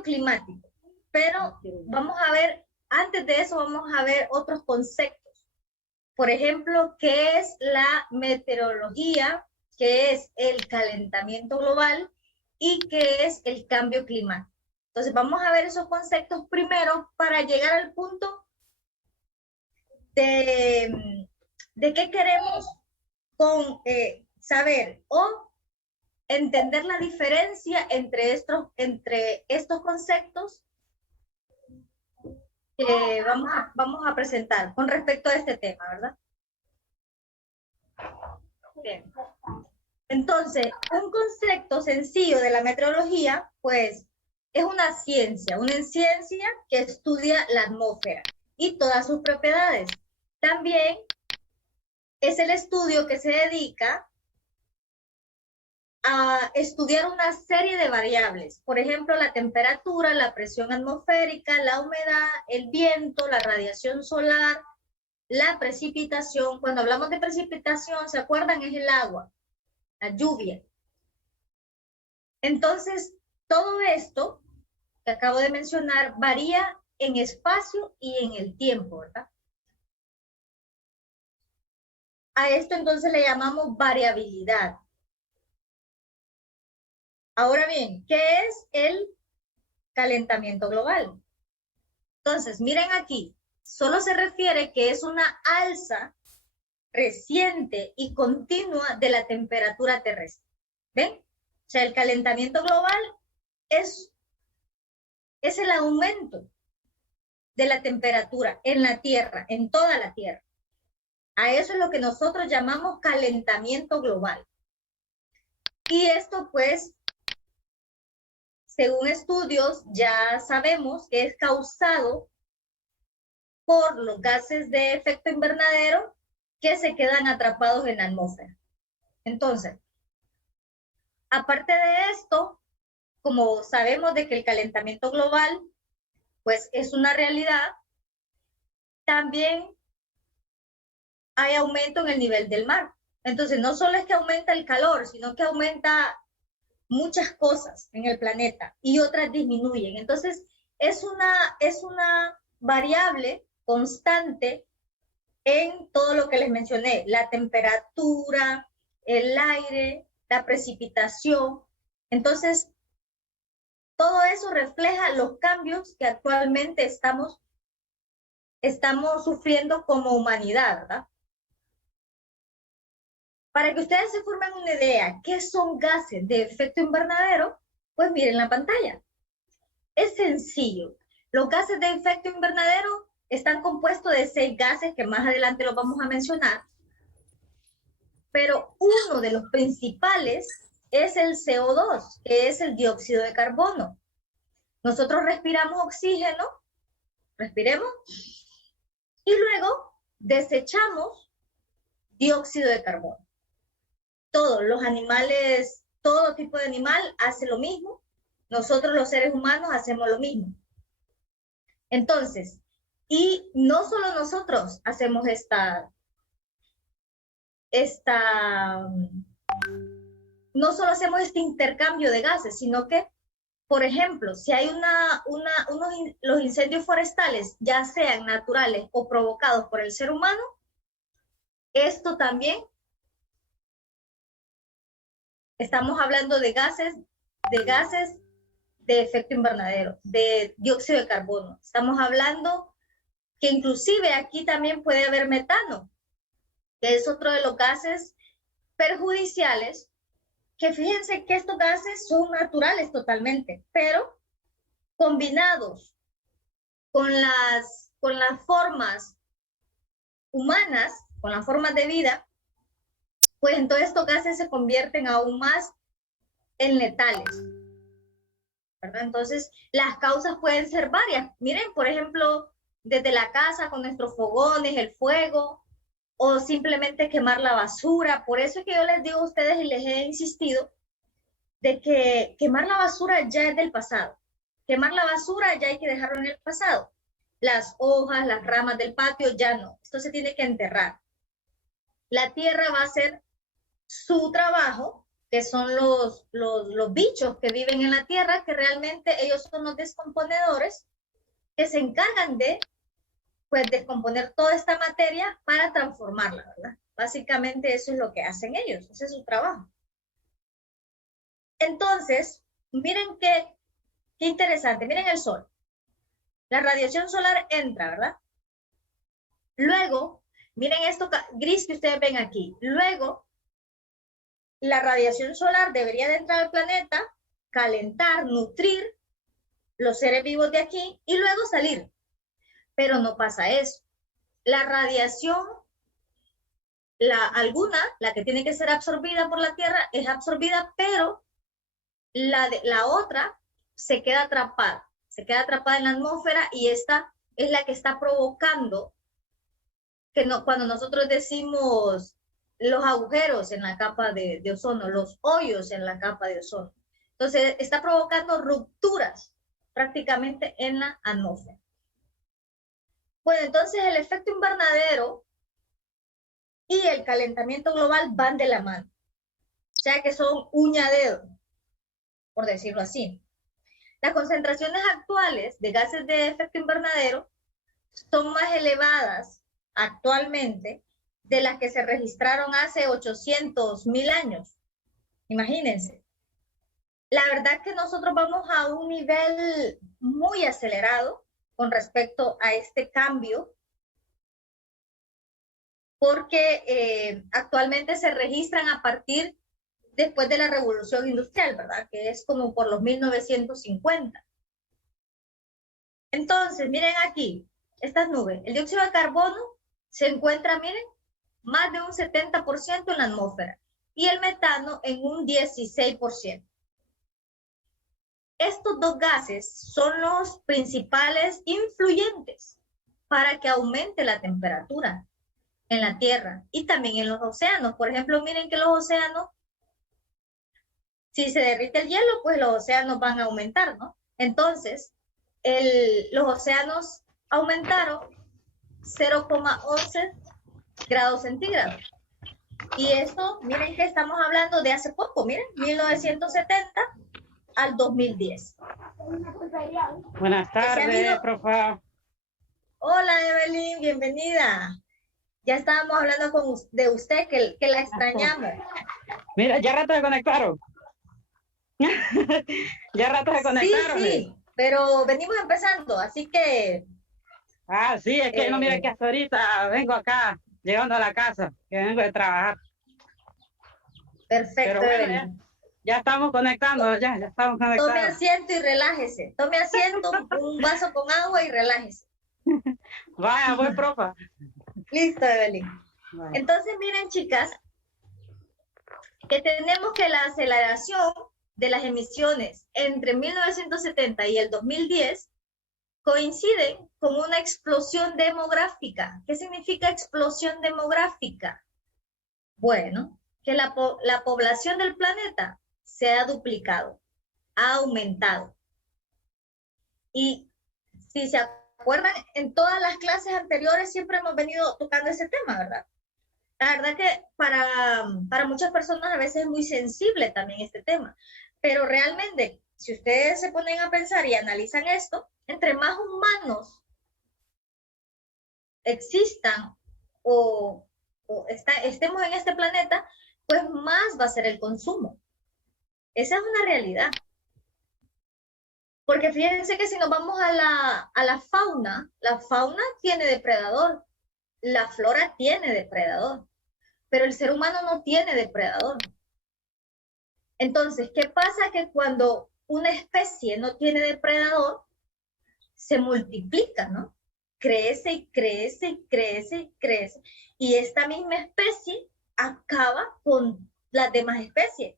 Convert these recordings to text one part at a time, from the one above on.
cambio climático. Pero vamos a ver, antes de eso vamos a ver otros conceptos. Por ejemplo, ¿qué es la meteorología? ¿Qué es el calentamiento global? ¿Y qué es el cambio climático? Entonces vamos a ver esos conceptos primero para llegar al punto de qué queremos saber o entender la diferencia entre estos conceptos que vamos a presentar con respecto a este tema, ¿verdad? Bien. Entonces, un concepto sencillo de la meteorología, pues, es una ciencia que estudia la atmósfera y todas sus propiedades. También es el estudio que se dedica a estudiar una serie de variables, por ejemplo, la temperatura, la presión atmosférica, la humedad, el viento, la radiación solar, la precipitación. Cuando hablamos de precipitación, ¿se acuerdan? Es el agua, la lluvia. Entonces, todo esto que acabo de mencionar varía en espacio y en el tiempo, ¿verdad? A esto entonces le llamamos variabilidad. Ahora bien, ¿qué es el calentamiento global? Entonces, miren aquí, solo se refiere que es una alza reciente y continua de la temperatura terrestre. ¿Ven? O sea, el calentamiento global es el aumento de la temperatura en la Tierra, en toda la Tierra. A eso es lo que nosotros llamamos calentamiento global. Y esto, pues, según estudios, ya sabemos que es causado por los gases de efecto invernadero que se quedan atrapados en la atmósfera. Entonces, aparte de esto, como sabemos de que el calentamiento global, pues, es una realidad, también hay aumento en el nivel del mar. Entonces, no solo es que aumenta el calor, sino que aumenta muchas cosas en el planeta y otras disminuyen. Entonces, es una variable constante en todo lo que les mencioné, la temperatura, el aire, la precipitación. Entonces, todo eso refleja los cambios que actualmente estamos sufriendo como humanidad, ¿verdad? Para que ustedes se formen una idea, ¿qué son gases de efecto invernadero? Pues miren la pantalla. Es sencillo. Los gases de efecto invernadero están compuestos de 6 gases que más adelante los vamos a mencionar. Pero uno de los principales es el CO2, que es el dióxido de carbono. Nosotros respiramos oxígeno, respiremos, y luego desechamos dióxido de carbono. Todos los animales, todo tipo de animal hace lo mismo. Nosotros los seres humanos hacemos lo mismo. Entonces, y no solo nosotros hacemos no solo hacemos este intercambio de gases, sino que, por ejemplo, si hay los incendios forestales, ya sean naturales o provocados por el ser humano, esto también, estamos hablando de gases de efecto invernadero, de dióxido de carbono. Estamos hablando que inclusive aquí también puede haber metano, que es otro de los gases perjudiciales, que fíjense que estos gases son naturales totalmente, pero combinados con las formas humanas, con las formas de vida, pues entonces estos gases se convierten aún más en letales, ¿verdad? Entonces, las causas pueden ser varias. Miren, por ejemplo, desde la casa con nuestros fogones, el fuego, o simplemente quemar la basura. Por eso es que yo les digo a ustedes y les he insistido de que quemar la basura ya es del pasado. Quemar la basura ya hay que dejarlo en el pasado. Las hojas, las ramas del patio, ya no. Esto se tiene que enterrar. La tierra va a hacer su trabajo que son los bichos que viven en la Tierra, que realmente ellos son los descomponedores que se encargan de pues descomponer toda esta materia para transformarla, ¿verdad? Básicamente eso es lo que hacen ellos, ese es su trabajo. Entonces, miren qué interesante, miren el sol. La radiación solar entra, ¿verdad? Luego, miren esto gris que ustedes ven aquí. Luego, la radiación solar debería de entrar al planeta, calentar, nutrir los seres vivos de aquí y luego salir. Pero no pasa eso. La radiación, la que tiene que ser absorbida por la Tierra, es absorbida, pero la otra se queda atrapada en la atmósfera y esta es la que está provocando que cuando nosotros decimos los agujeros en la capa de ozono, los hoyos en la capa de ozono. Entonces, está provocando rupturas prácticamente en la atmósfera. Bueno, entonces el efecto invernadero y el calentamiento global van de la mano. O sea que son uña-dedo, por decirlo así. Las concentraciones actuales de gases de efecto invernadero son más elevadas actualmente de las que se registraron hace 800.000 años. Imagínense. La verdad es que nosotros vamos a un nivel muy acelerado con respecto a este cambio, porque actualmente se registran a partir después de la Revolución Industrial, ¿verdad? Que es como por los 1950. Entonces, miren aquí, estas nubes. El dióxido de carbono se encuentra, miren, más de un 70% en la atmósfera y el metano en un 16%. Estos dos gases son los principales influyentes para que aumente la temperatura en la Tierra y también en los océanos. Por ejemplo, miren que los océanos, si se derrite el hielo, pues los océanos van a aumentar, ¿no? Entonces, los océanos aumentaron 0,11 grados centígrados. Y esto, miren que estamos hablando de hace poco, miren, 1970 al 2010. Buenas tardes, profa. Hola, Evelyn, bienvenida. Ya estábamos hablando de usted, que la extrañamos. Mira, ya rato se conectaron. Ya rato se conectaron. Sí, pero venimos empezando, así que... Ah, sí, es que no, mira que hasta ahorita vengo acá, llegando a la casa, que vengo de trabajar. Perfecto, pero bueno, ya estamos conectando, ya estamos conectando. Tome asiento y relájese. Tome asiento, un vaso con agua y relájese. Vaya, voy, profa. Listo, Evelyn. Vale. Entonces, miren, chicas, que tenemos que la aceleración de las emisiones entre 1970 y el 2010 coinciden con una explosión demográfica. ¿Qué significa explosión demográfica? Bueno, que la población del planeta se ha duplicado, ha aumentado. Y si se acuerdan, en todas las clases anteriores siempre hemos venido tocando ese tema, ¿verdad? La verdad que para muchas personas a veces es muy sensible también este tema, pero realmente, si ustedes se ponen a pensar y analizan esto, entre más humanos existan o estemos en este planeta, pues más va a ser el consumo. Esa es una realidad. Porque fíjense que si nos vamos a la fauna tiene depredador, la flora tiene depredador, pero el ser humano no tiene depredador. Entonces, ¿qué pasa? Que cuando una especie no tiene depredador, se multiplica, ¿no? Crece y crece y crece y crece. Y esta misma especie acaba con las demás especies.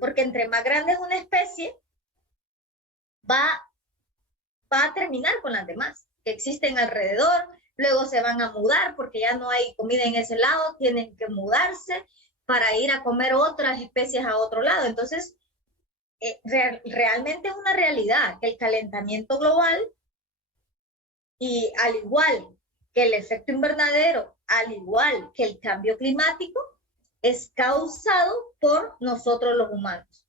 Porque entre más grande es una especie, va a terminar con las demás que existen alrededor. Luego se van a mudar porque ya no hay comida en ese lado, tienen que mudarse para ir a comer otras especies a otro lado. Entonces, realmente es una realidad que el calentamiento global, y al igual que el efecto invernadero, al igual que el cambio climático, es causado por nosotros los humanos.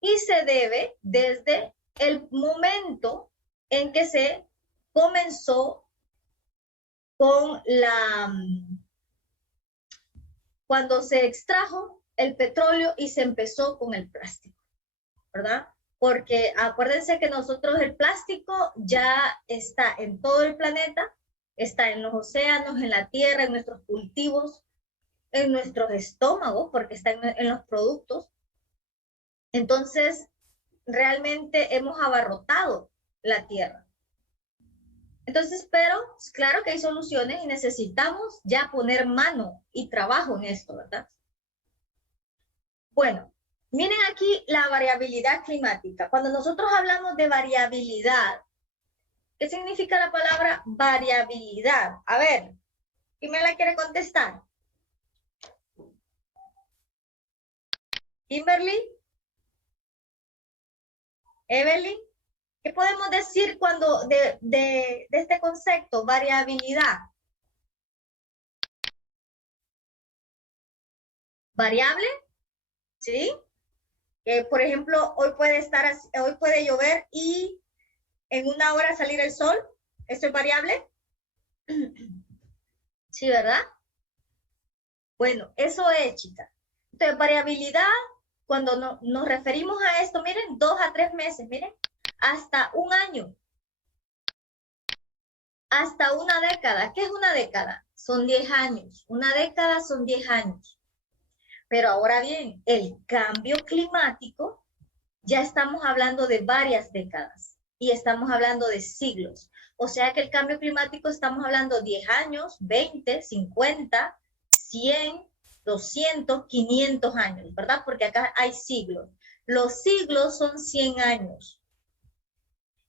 Y se debe desde el momento en que se comenzó con cuando se extrajo el petróleo y se empezó con el plástico, ¿verdad? Porque acuérdense que nosotros el plástico ya está en todo el planeta, está en los océanos, en la tierra, en nuestros cultivos, en nuestros estómagos, porque está en los productos. Entonces, realmente hemos abarrotado la tierra. Entonces, pero claro que hay soluciones y necesitamos ya poner mano y trabajo en esto, ¿verdad? Bueno, miren aquí la variabilidad climática. Cuando nosotros hablamos de variabilidad, ¿qué significa la palabra variabilidad? A ver, ¿quién me la quiere contestar? Kimberly, Evelyn, ¿qué podemos decir cuando de este concepto, variabilidad? Variable, ¿sí? Por ejemplo, hoy puede llover y en una hora salir el sol. ¿Eso es variable? Sí, ¿verdad? Bueno, eso es, chicas. Entonces, variabilidad, cuando nos referimos a esto, miren, 2 a 3 meses, miren, hasta un año, hasta una década. ¿Qué es una década? Son 10 años. Una década son 10 años. Pero ahora bien, el cambio climático, ya estamos hablando de varias décadas y estamos hablando de siglos. O sea que el cambio climático estamos hablando 10 años, 20, 50, 100, 200, 500 años, ¿verdad? Porque acá hay siglos. Los siglos son 100 años.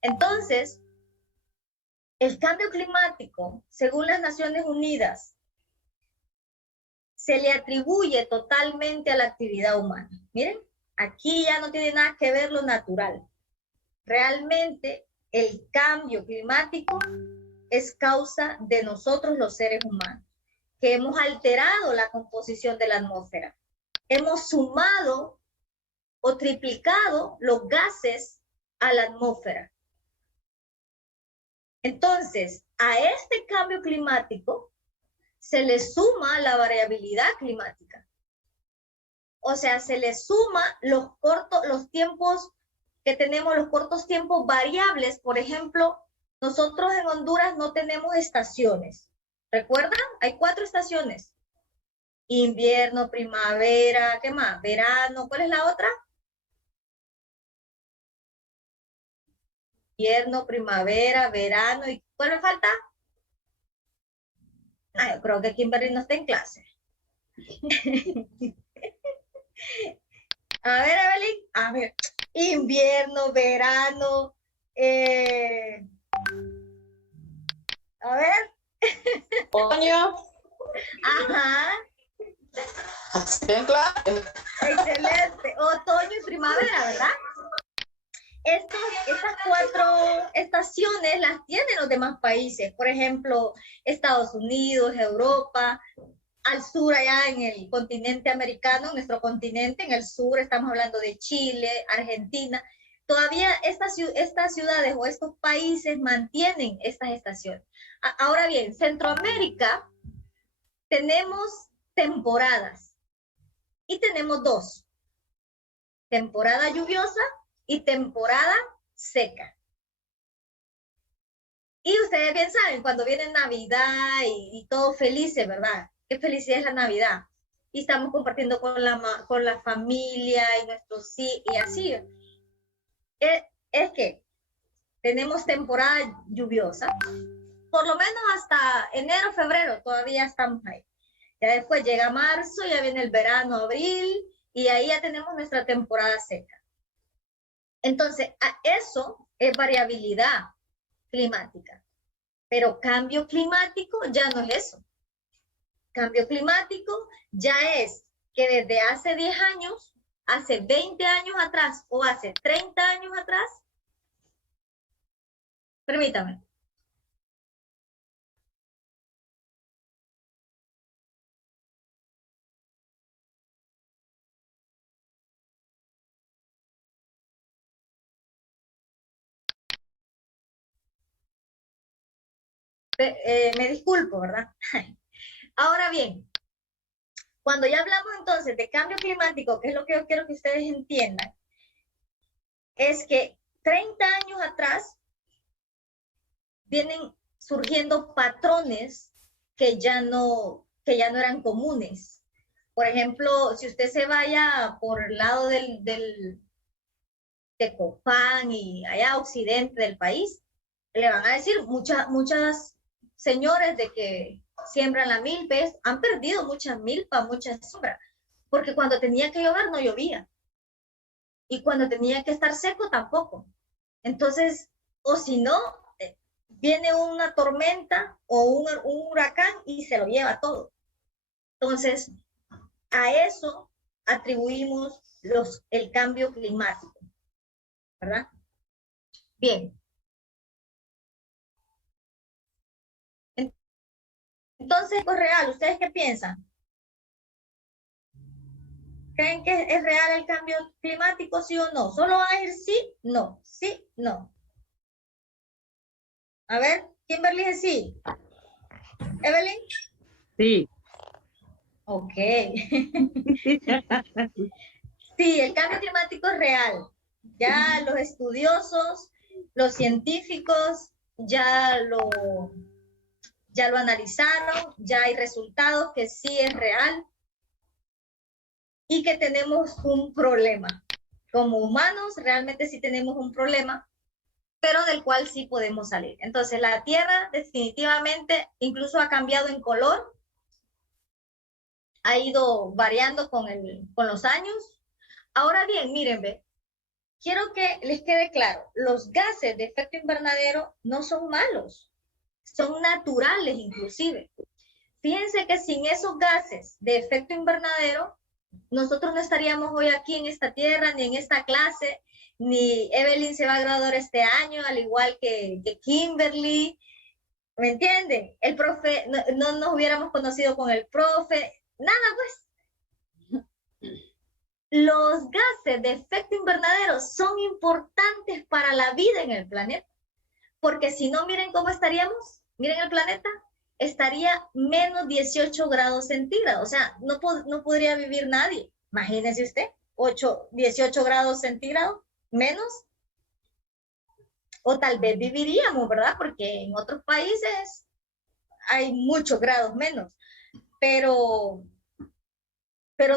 Entonces, el cambio climático, según las Naciones Unidas, se le atribuye totalmente a la actividad humana. Miren, aquí ya no tiene nada que ver lo natural. Realmente el cambio climático es causa de nosotros los seres humanos, que hemos alterado la composición de la atmósfera. Hemos sumado o triplicado los gases a la atmósfera. Entonces, a este cambio climático se le suma la variabilidad climática. O sea, se le suma los tiempos que tenemos, los cortos tiempos variables. Por ejemplo, nosotros en Honduras no tenemos estaciones. ¿Recuerdan? Hay 4 estaciones. Invierno, primavera, ¿qué más? Verano, ¿cuál es la otra? Invierno, primavera, verano, ¿y cuál me falta? Ah, yo creo que Kimberly no está en clase. A ver, Evelyn, a ver, invierno, verano, a ver, Otoño, ajá, bien claro. excelente, otoño y primavera, ¿verdad? Estas 4 estaciones las tienen los demás países, por ejemplo, Estados Unidos, Europa, al sur, allá en el continente americano, nuestro continente, en el sur, estamos hablando de Chile, Argentina. Todavía estas ciudades o estos países mantienen estas estaciones. Ahora bien, Centroamérica tenemos temporadas y tenemos 2, temporada lluviosa y temporada seca. Y ustedes bien saben, cuando viene Navidad y todo felices, ¿verdad? Qué felicidad es la Navidad. Y estamos compartiendo con la familia y nuestros sí, y así. Es que tenemos temporada lluviosa, por lo menos hasta enero, febrero, todavía estamos ahí. Ya después llega marzo, ya viene el verano, abril, y ahí ya tenemos nuestra temporada seca. Entonces, eso es variabilidad climática. Pero cambio climático ya no es eso. Cambio climático ya es que desde hace 10 años, hace 20 años atrás o hace 30 años atrás, permítame, Me disculpo, ¿verdad? Ahora bien, cuando ya hablamos entonces de cambio climático, que es lo que yo quiero que ustedes entiendan, es que 30 años atrás vienen surgiendo patrones que ya no eran comunes. Por ejemplo, si usted se vaya por el lado de Copán y allá occidente del país, le van a decir muchas señores de que siembran la milpa, han perdido muchas milpas, muchas sombras, porque cuando tenía que llover no llovía, y cuando tenía que estar seco tampoco. Entonces, o si no, viene una tormenta o un huracán y se lo lleva todo. Entonces, a eso atribuimos el cambio climático, ¿verdad? Bien. Entonces, ¿es real? ¿Ustedes qué piensan? ¿Creen que es real el cambio climático, sí o no? ¿Solo va a ir sí, no, sí, no? A ver, Kimberly dice sí. Evelyn. Sí. Ok. Sí, el cambio climático es real. Ya los estudiosos, los científicos ya lo analizaron, ya hay resultados que sí es real y que tenemos un problema. Como humanos realmente sí tenemos un problema, pero del cual sí podemos salir. Entonces la Tierra definitivamente incluso ha cambiado en color, ha ido variando con los años. Ahora bien, miren, ve, quiero que les quede claro, los gases de efecto invernadero no son malos, son naturales inclusive. Fíjense que sin esos gases de efecto invernadero, nosotros no estaríamos hoy aquí en esta tierra, ni en esta clase, ni Evelyn se va a graduar este año, al igual que Kimberly, ¿me entienden? El profe, no nos hubiéramos conocido con el profe, nada pues. Los gases de efecto invernadero son importantes para la vida en el planeta, porque si no, miren cómo estaríamos, miren el planeta, estaría menos 18 grados centígrados, o sea, no podría vivir nadie. Imagínese usted, 18 grados centígrados, menos, o tal vez viviríamos, ¿verdad? Porque en otros países hay muchos grados menos, pero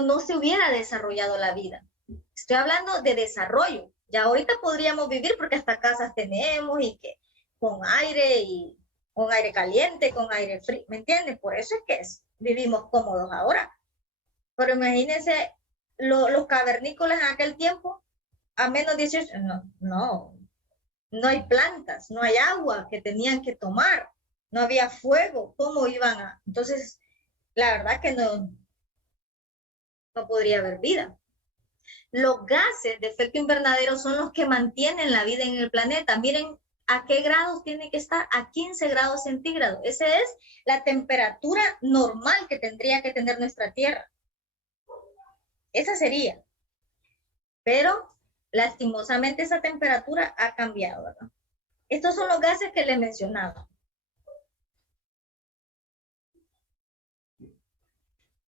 no se hubiera desarrollado la vida. Estoy hablando de desarrollo. Ya ahorita podríamos vivir porque hasta casas tenemos y que con aire caliente, con aire frío, ¿me entiendes? Por eso es que vivimos cómodos ahora. Pero imagínense los cavernícolas en aquel tiempo, a menos 18, no hay plantas, no hay agua que tenían que tomar, no había fuego, ¿cómo iban a? Entonces, la verdad que no podría haber vida. Los gases de efecto invernadero son los que mantienen la vida en el planeta. Miren a qué grados tiene que estar, a 15 grados centígrados. Esa es la temperatura normal que tendría que tener nuestra Tierra. Esa sería. Pero lastimosamente esa temperatura ha cambiado, ¿verdad? Estos son los gases que les mencionaba.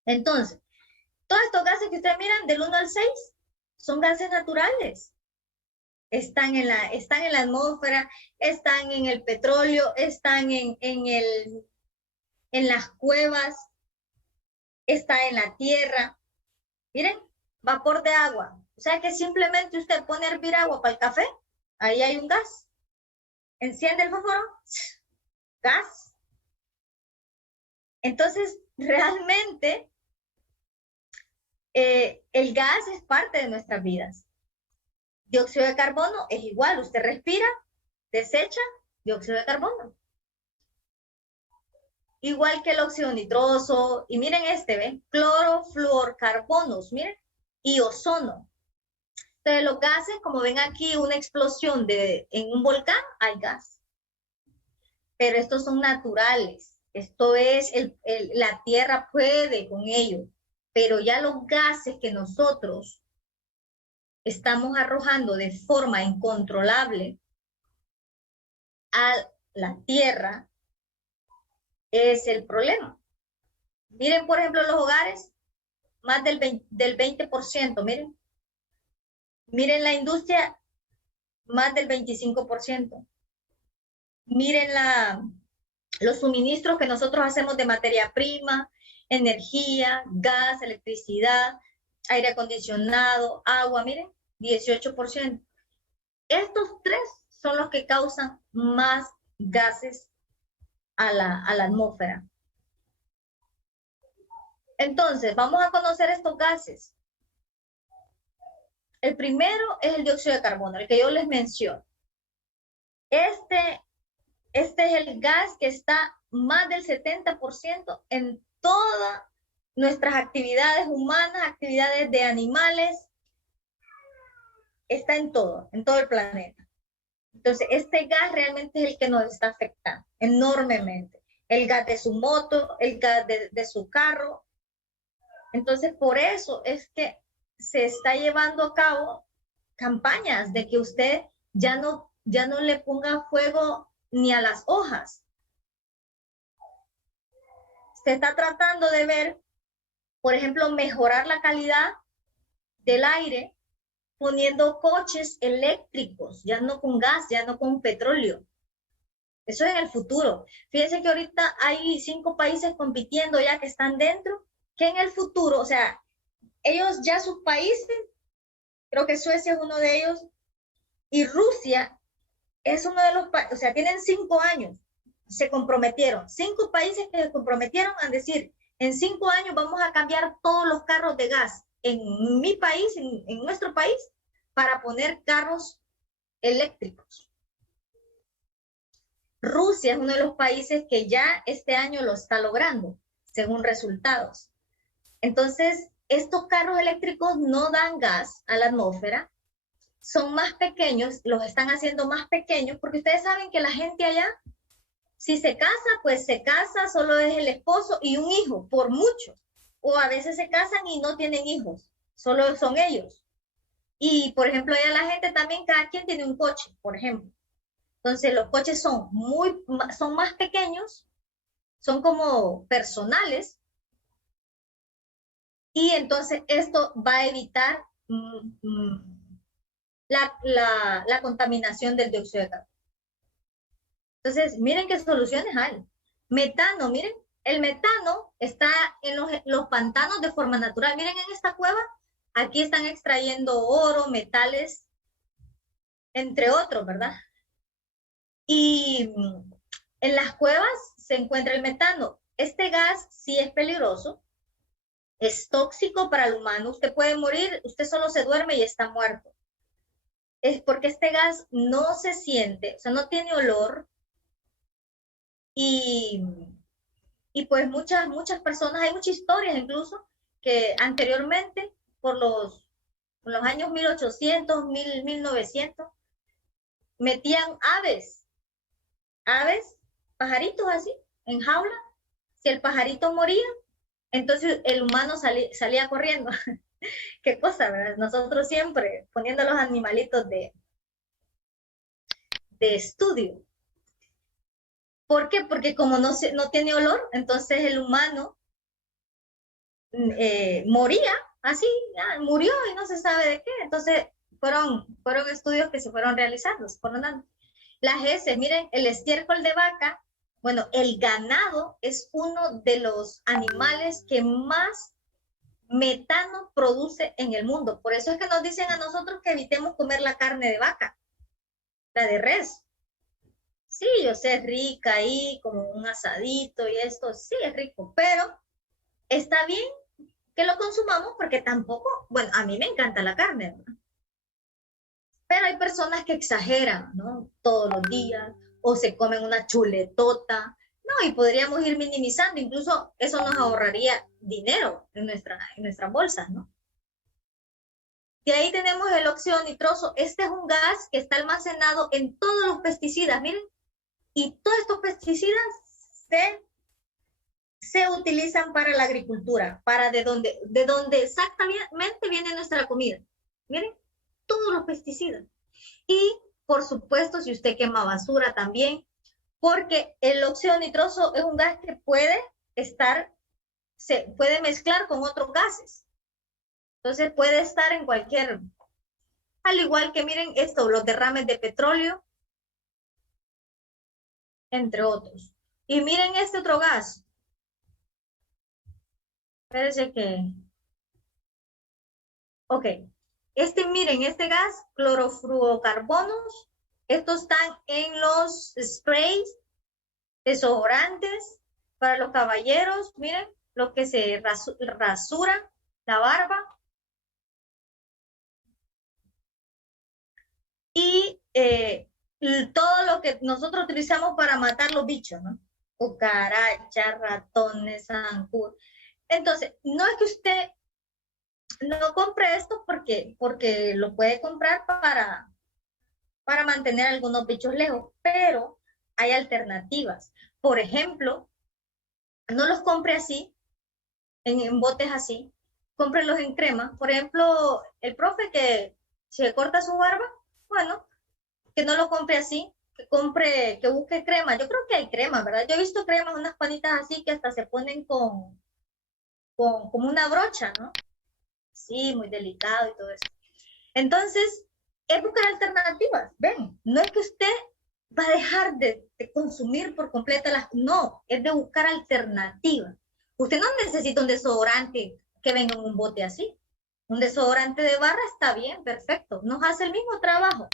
Entonces, todos estos gases que ustedes miran del 1 al 6 son gases naturales. Están en la atmósfera, están en el petróleo, están en las cuevas, está en la tierra. Miren, vapor de agua. O sea que simplemente usted pone a hervir agua para el café, ahí hay un gas. Enciende el fósforo, gas. Entonces, realmente, el gas es parte de nuestras vidas. Dióxido de carbono es igual, usted respira, desecha dióxido de carbono. Igual que el óxido nitroso, y miren ¿ven? Clorofluorcarbonos, miren, y ozono. Entonces los gases, como ven aquí, una explosión en un volcán, hay gas. Pero estos son naturales, esto es, la Tierra puede con ello, pero ya los gases que nosotros estamos arrojando de forma incontrolable a la Tierra, es el problema. Miren, por ejemplo, los hogares, más del 20%, miren. Miren la industria, más del 25%. Miren los suministros que nosotros hacemos de materia prima, energía, gas, electricidad, aire acondicionado, agua, miren, 18%. Estos tres son los que causan más gases a la atmósfera. Entonces, vamos a conocer estos gases. El primero es el dióxido de carbono, el que yo les menciono. Este es el gas que está más del 70% en todas nuestras actividades humanas, actividades de animales, está en todo el planeta. Entonces, este gas realmente es el que nos está afectando enormemente. El gas de su moto, el gas de su carro. Entonces, por eso es que se está llevando a cabo campañas de que usted ya no le ponga fuego ni a las hojas. Se está tratando de ver, por ejemplo, mejorar la calidad del aire poniendo coches eléctricos, ya no con gas, ya no con petróleo. Eso es en el futuro. Fíjense que ahorita hay 5 países compitiendo ya que están dentro, que en el futuro, o sea, ellos ya sus países, creo que Suecia es uno de ellos, y Rusia es uno de los países, o sea, tienen 5 años, se comprometieron, 5 países que se comprometieron a decir, en 5 años vamos a cambiar todos los carros de gas en mi país, en nuestro país, para poner carros eléctricos. Rusia es uno de los países que ya este año lo está logrando, según resultados. Entonces, estos carros eléctricos no dan gas a la atmósfera, son más pequeños, los están haciendo más pequeños, porque ustedes saben que la gente allá, si se casa, pues se casa, solo es el esposo y un hijo, por mucho. O a veces se casan y no tienen hijos, solo son ellos. Y, por ejemplo, allá la gente también, cada quien tiene un coche, por ejemplo. Entonces, los coches son más pequeños, son como personales, y entonces esto va a evitar la contaminación del dióxido de carbono. Entonces, miren qué soluciones hay. Metano, miren, el metano está en los pantanos de forma natural. Miren en esta cueva, aquí están extrayendo oro, metales, entre otros, ¿verdad? Y en las cuevas se encuentra el metano. Este gas sí es peligroso, es tóxico para el humano. Usted puede morir, usted solo se duerme y está muerto. Es porque este gas no se siente, o sea, no tiene olor. Y pues muchas personas, hay muchas historias incluso, que anteriormente, por los años 1800, 1900, metían aves, pajaritos así, en jaula. Si el pajarito moría, entonces el humano salía corriendo. Qué cosa, ¿verdad? Nosotros siempre poniendo los animalitos de estudio. ¿Por qué? Porque como no tiene olor, entonces el humano moría así, murió y no se sabe de qué. Entonces fueron estudios que se fueron realizando, se fueron dando. Las heces, miren, el estiércol de vaca, bueno, el ganado es uno de los animales que más metano produce en el mundo. Por eso es que nos dicen a nosotros que evitemos comer la carne de vaca, la de res. Sí, yo sé, es rica ahí, como un asadito y esto, sí, es rico, pero está bien que lo consumamos porque tampoco, bueno, a mí me encanta la carne, ¿no? Pero hay personas que exageran, ¿no? Todos los días, o se comen una chuletota, no, y podríamos ir minimizando, incluso eso nos ahorraría dinero en nuestras bolsas, ¿no? Y ahí tenemos el óxido nitroso. Este es un gas que está almacenado en todos los pesticidas, miren. Y todos estos pesticidas se utilizan para la agricultura, para de donde exactamente viene nuestra comida. Miren, todos los pesticidas. Y, por supuesto, si usted quema basura también, porque el óxido nitroso es un gas que se puede mezclar con otros gases. Entonces puede estar en cualquier, al igual que miren esto, los derrames de petróleo, entre otros. Y miren este otro gas. Parece que... Ok. Miren, este gas, clorofluorocarbonos, estos están en los sprays, desodorantes para los caballeros, miren, lo que se rasura la barba. Y todo lo que nosotros utilizamos para matar los bichos, ¿no? Cucarachas, ratones, zancudos. Entonces, no es que usted no compre esto porque lo puede comprar para mantener algunos bichos lejos, pero hay alternativas. Por ejemplo, no los compre así, en botes así, cómprelos en crema. Por ejemplo, el profe que se corta su barba, bueno, que no lo compre así, que busque crema. Yo creo que hay crema, ¿verdad? Yo he visto cremas, unas panitas así que hasta se ponen como una brocha, ¿no? Sí, muy delicado y todo eso. Entonces, es buscar alternativas, ven, no es que usted va a dejar de consumir por completo no, es de buscar alternativas. Usted no necesita un desodorante que venga en un bote así. Un desodorante de barra está bien, perfecto, nos hace el mismo trabajo.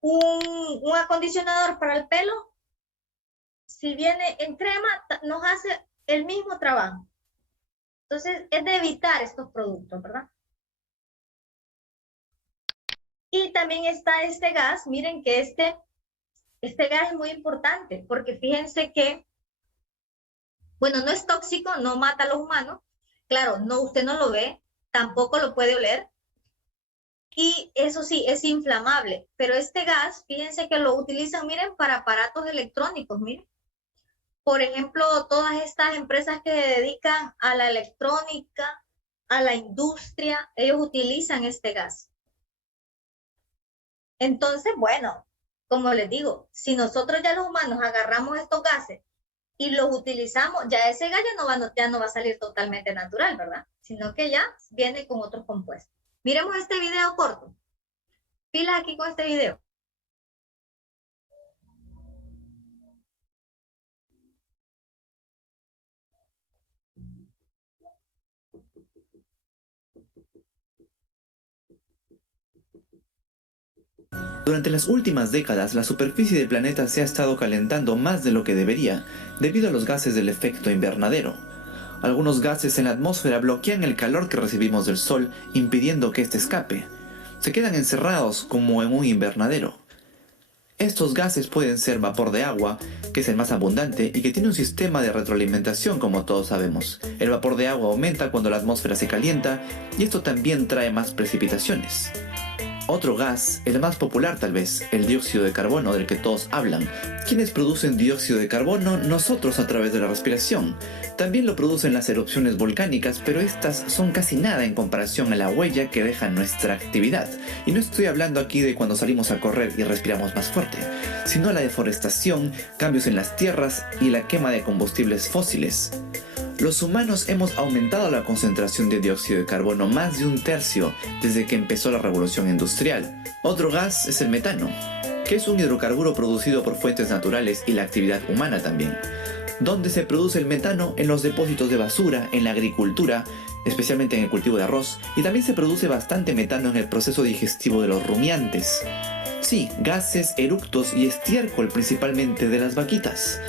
Un acondicionador para el pelo, si viene en crema, nos hace el mismo trabajo. Entonces, es de evitar estos productos, ¿verdad? Y también está este gas, miren que este gas es muy importante, porque fíjense que, bueno, no es tóxico, no mata a los humanos, claro, no, usted no lo ve, tampoco lo puede oler, y eso sí, es inflamable, pero este gas, fíjense que lo utilizan, miren, para aparatos electrónicos, miren. Por ejemplo, todas estas empresas que se dedican a la electrónica, a la industria, ellos utilizan este gas. Entonces, bueno, como les digo, si nosotros ya los humanos agarramos estos gases y los utilizamos, ya ese gas ya no va a salir totalmente natural, ¿verdad? Sino que ya viene con otros compuestos. Miremos este video corto. Pilas aquí con este video. Durante las últimas décadas, la superficie del planeta se ha estado calentando más de lo que debería, debido a los gases del efecto invernadero. Algunos gases en la atmósfera bloquean el calor que recibimos del Sol, impidiendo que éste escape. Se quedan encerrados como en un invernadero. Estos gases pueden ser vapor de agua, que es el más abundante y que tiene un sistema de retroalimentación como todos sabemos. El vapor de agua aumenta cuando la atmósfera se calienta y esto también trae más precipitaciones. Otro gas, el más popular tal vez, el dióxido de carbono del que todos hablan. ¿Quiénes producen dióxido de carbono? Nosotros a través de la respiración. También lo producen las erupciones volcánicas, pero estas son casi nada en comparación a la huella que deja nuestra actividad. Y no estoy hablando aquí de cuando salimos a correr y respiramos más fuerte, sino la deforestación, cambios en las tierras y la quema de combustibles fósiles. Los humanos hemos aumentado la concentración de dióxido de carbono más de 1/3 desde que empezó la revolución industrial. Otro gas es el metano, que es un hidrocarburo producido por fuentes naturales y la actividad humana también. ¿Dónde se produce el metano? En los depósitos de basura, en la agricultura, especialmente en el cultivo de arroz, y también se produce bastante metano en el proceso digestivo de los rumiantes. Sí, gases, eructos y estiércol principalmente de las vaquitas.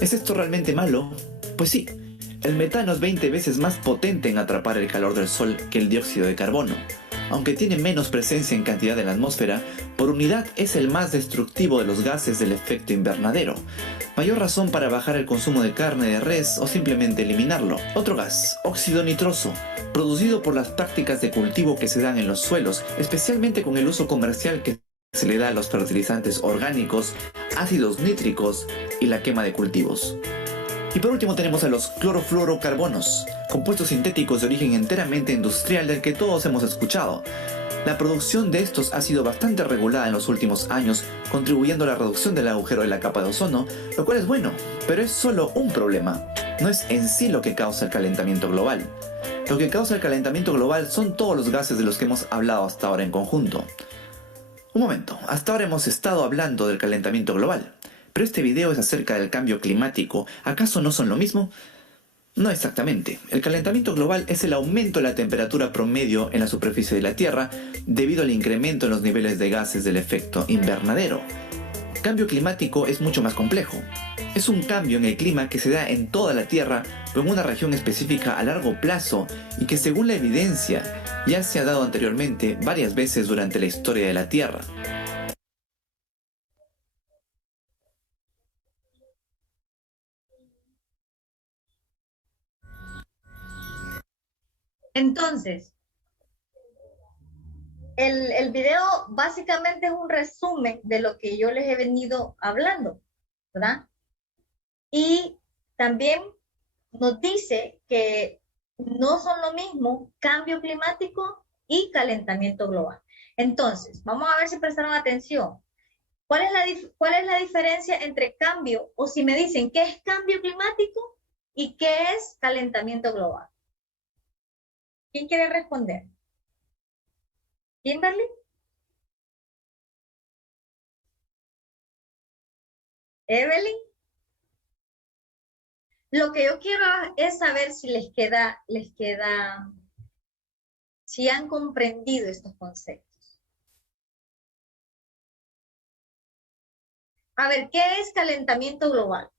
¿Es esto realmente malo? Pues sí. El metano es 20 veces más potente en atrapar el calor del sol que el dióxido de carbono. Aunque tiene menos presencia en cantidad en la atmósfera, por unidad es el más destructivo de los gases del efecto invernadero. Mayor razón para bajar el consumo de carne de res o simplemente eliminarlo. Otro gas, óxido nitroso, producido por las prácticas de cultivo que se dan en los suelos, especialmente con el uso comercial que se le da a los fertilizantes orgánicos, ácidos nítricos y la quema de cultivos. Y por último tenemos a los clorofluorocarbonos, compuestos sintéticos de origen enteramente industrial del que todos hemos escuchado. La producción de estos ha sido bastante regulada en los últimos años, contribuyendo a la reducción del agujero de la capa de ozono, lo cual es bueno, pero es solo un problema. No es en sí lo que causa el calentamiento global. Lo que causa el calentamiento global son todos los gases de los que hemos hablado hasta ahora en conjunto. Un momento, hasta ahora hemos estado hablando del calentamiento global, pero este video es acerca del cambio climático. ¿Acaso no son lo mismo? No exactamente. El calentamiento global es el aumento de la temperatura promedio en la superficie de la Tierra debido al incremento en los niveles de gases del efecto invernadero. El cambio climático es mucho más complejo. Es un cambio en el clima que se da en toda la Tierra, pero en una región específica a largo plazo y que, según la evidencia, ya se ha dado anteriormente varias veces durante la historia de la Tierra. Entonces, el video básicamente es un resumen de lo que yo les he venido hablando, ¿verdad? Y también nos dice que no son lo mismo cambio climático y calentamiento global. Entonces, vamos a ver si prestaron atención. ¿Cuál es la diferencia entre cambio, o si me dicen qué es cambio climático y qué es calentamiento global? ¿Quién quiere responder? ¿Kimberly? ¿Evelyn? Lo que yo quiero es saber si les queda, si han comprendido estos conceptos. A ver, ¿qué es calentamiento global?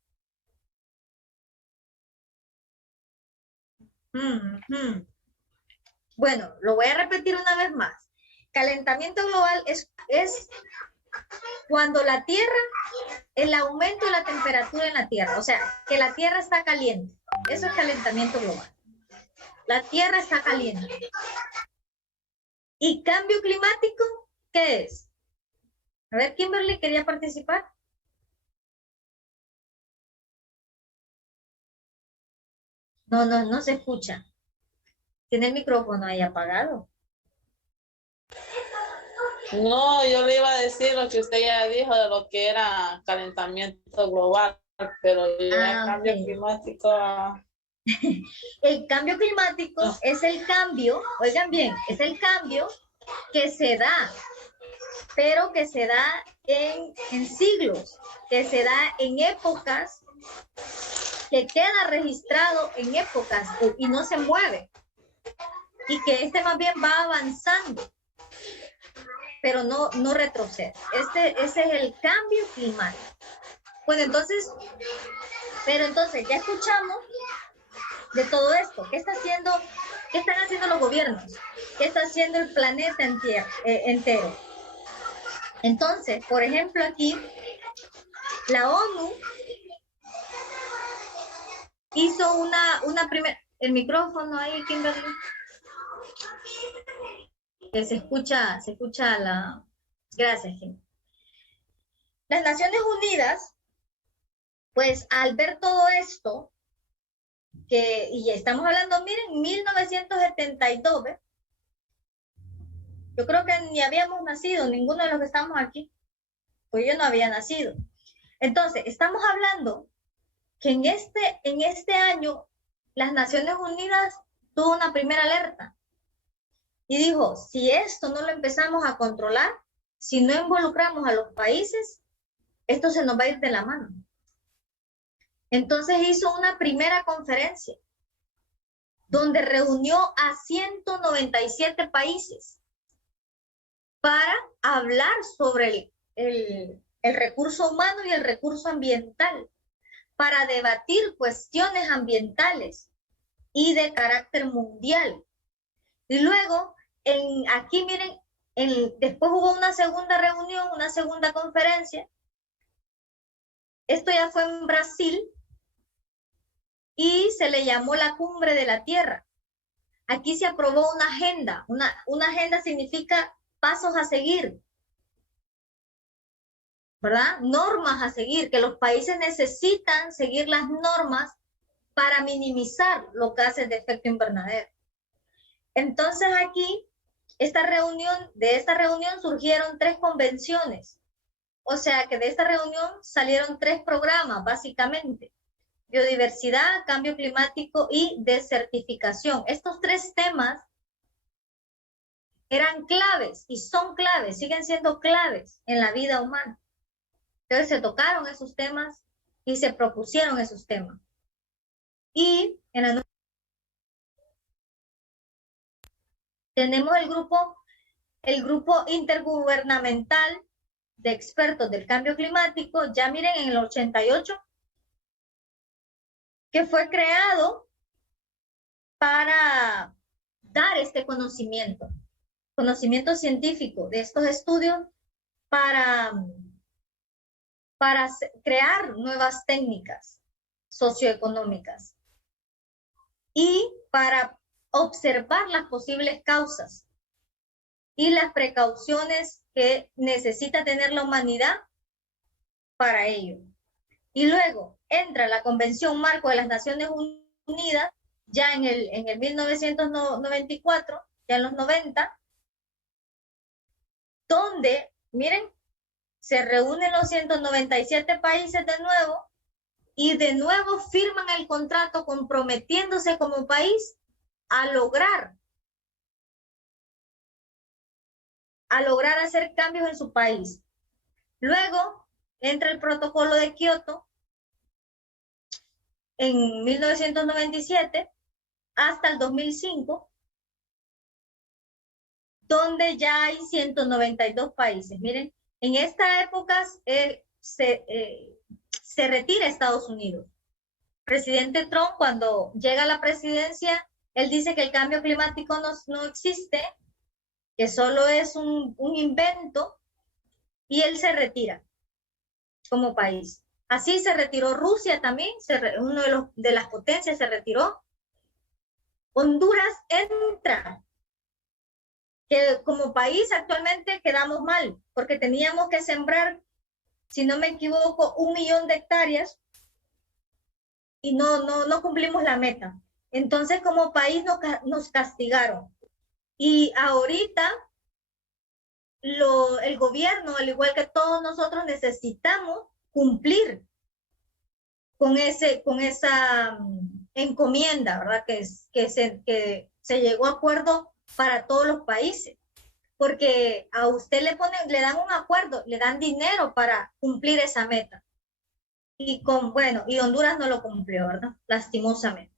Bueno, lo voy a repetir una vez más. Calentamiento global es cuando la Tierra, el aumento de la temperatura en la Tierra, o sea, que la Tierra está caliente. Eso es calentamiento global. La Tierra está caliente. ¿Y cambio climático qué es? A ver, Kimberly, ¿quería participar? No se escucha. Tiene el micrófono ahí apagado. No, yo le iba a decir lo que usted ya dijo de lo que era calentamiento global, pero ya cambio climático. El cambio climático es el cambio, oigan bien, es el cambio que se da, pero que se da en siglos, que se da en épocas, que queda registrado en épocas y no se mueve. Y que más bien va avanzando, pero no retrocede. Ese es el cambio climático. Bueno, entonces, ya escuchamos de todo esto. ¿Qué están haciendo los gobiernos? ¿Qué está haciendo el planeta entero? Entonces, por ejemplo, aquí, la ONU hizo una primera... El micrófono ahí, Kimberly. Que se escucha la... Gracias, Kim. Las Naciones Unidas, pues al ver todo esto, y estamos hablando, miren, 1972, ¿ves? Yo creo que ni habíamos nacido, ninguno de los que estamos aquí, pues yo no había nacido. Entonces, estamos hablando que en este año las Naciones Unidas tuvo una primera alerta. Y dijo, si esto no lo empezamos a controlar, si no involucramos a los países, esto se nos va a ir de la mano. Entonces hizo una primera conferencia donde reunió a 197 países para hablar sobre el recurso humano y el recurso ambiental, para debatir cuestiones ambientales y de carácter mundial. Y luego, aquí miren, después hubo una segunda reunión, una segunda conferencia. Esto ya fue en Brasil y se le llamó la Cumbre de la Tierra. Aquí se aprobó una agenda. Una agenda significa pasos a seguir, ¿verdad? Normas a seguir, que los países necesitan seguir las normas para minimizar los gases de efecto invernadero. Entonces aquí de esta reunión surgieron 3 convenciones. O sea que de esta reunión salieron 3 programas, básicamente. Biodiversidad, cambio climático y desertificación. Estos 3 temas eran claves y son claves, siguen siendo claves en la vida humana. Entonces se tocaron esos temas y se propusieron esos temas. Y tenemos el grupo intergubernamental de expertos del cambio climático, ya miren, en el 88, que fue creado para dar este conocimiento científico de estos estudios para crear nuevas técnicas socioeconómicas y para observar las posibles causas y las precauciones que necesita tener la humanidad para ello. Y luego entra la Convención Marco de las Naciones Unidas, ya en el 1994, ya en los 90, donde, miren, se reúnen los 197 países de nuevo y de nuevo firman el contrato comprometiéndose como país a lograr hacer cambios en su país. Luego entra el protocolo de Kioto en 1997 hasta el 2005, donde ya hay 192 países. Miren, en esta época se retira Estados Unidos. Presidente Trump, cuando llega a la presidencia, él dice que el cambio climático no existe, que solo es un invento, y él se retira como país. Así se retiró Rusia también, uno de las potencias se retiró. Honduras entra, que como país actualmente quedamos mal, porque teníamos que sembrar, si no me equivoco, 1 millón de hectáreas y no cumplimos la meta. Entonces como país nos castigaron. Y ahorita el gobierno, al igual que todos nosotros, necesitamos cumplir con esa encomienda, ¿verdad? Que se llegó a acuerdo para todos los países, porque a usted le dan un acuerdo, le dan dinero para cumplir esa meta. Y Honduras no lo cumplió, ¿verdad? Lastimosamente.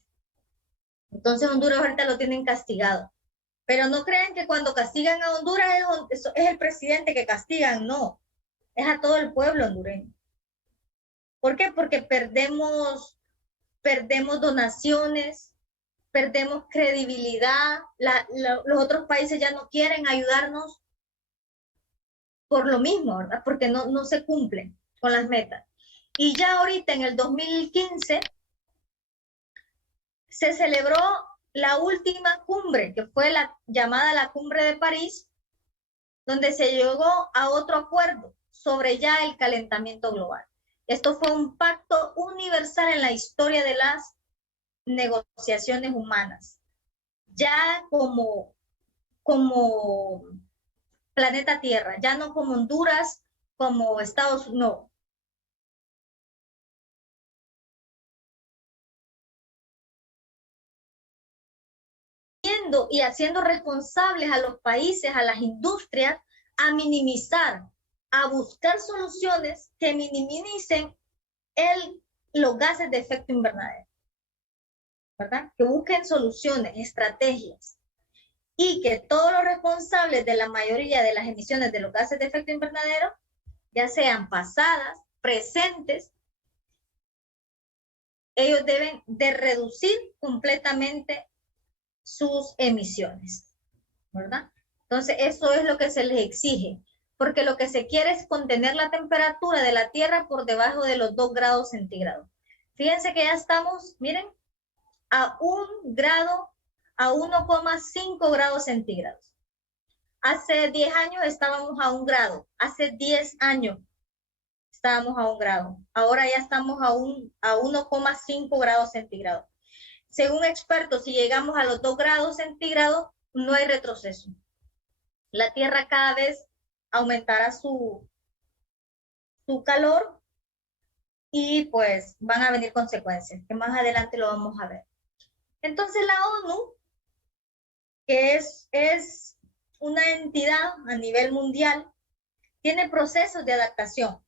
Entonces Honduras ahorita lo tienen castigado. Pero no crean que cuando castigan a Honduras es el presidente que castigan, no. Es a todo el pueblo hondureño. ¿Por qué? Porque perdemos donaciones, perdemos credibilidad, los otros países ya no quieren ayudarnos por lo mismo, ¿verdad? Porque no se cumplen con las metas. Y ya ahorita en el 2015 se celebró la última cumbre, que fue la llamada la Cumbre de París, donde se llegó a otro acuerdo sobre ya el calentamiento global. Esto fue un pacto universal en la historia de las negociaciones humanas, ya como planeta Tierra, ya no como Honduras, como Estados Unidos, no. Y haciendo responsables a los países, a las industrias, a minimizar, a buscar soluciones que minimicen los gases de efecto invernadero, ¿verdad? Que busquen soluciones, estrategias, y que todos los responsables de la mayoría de las emisiones de los gases de efecto invernadero, ya sean pasadas, presentes, ellos deben de reducir completamente sus emisiones, ¿verdad? Entonces eso es lo que se les exige, porque lo que se quiere es contener la temperatura de la Tierra por debajo de los 2 grados centígrados. Fíjense que ya estamos, miren, a 1,5 grados centígrados. Hace 10 años estábamos a 1 grado, hace 10 años estábamos a 1 grado, ahora ya estamos a 1,5 grados centígrados. Según expertos, si llegamos a los 2 grados centígrados, no hay retroceso. la Tierra cada vez aumentará su calor y pues van a venir consecuencias, que más adelante lo vamos a ver. Entonces la ONU, que es una entidad a nivel mundial, tiene procesos de adaptación.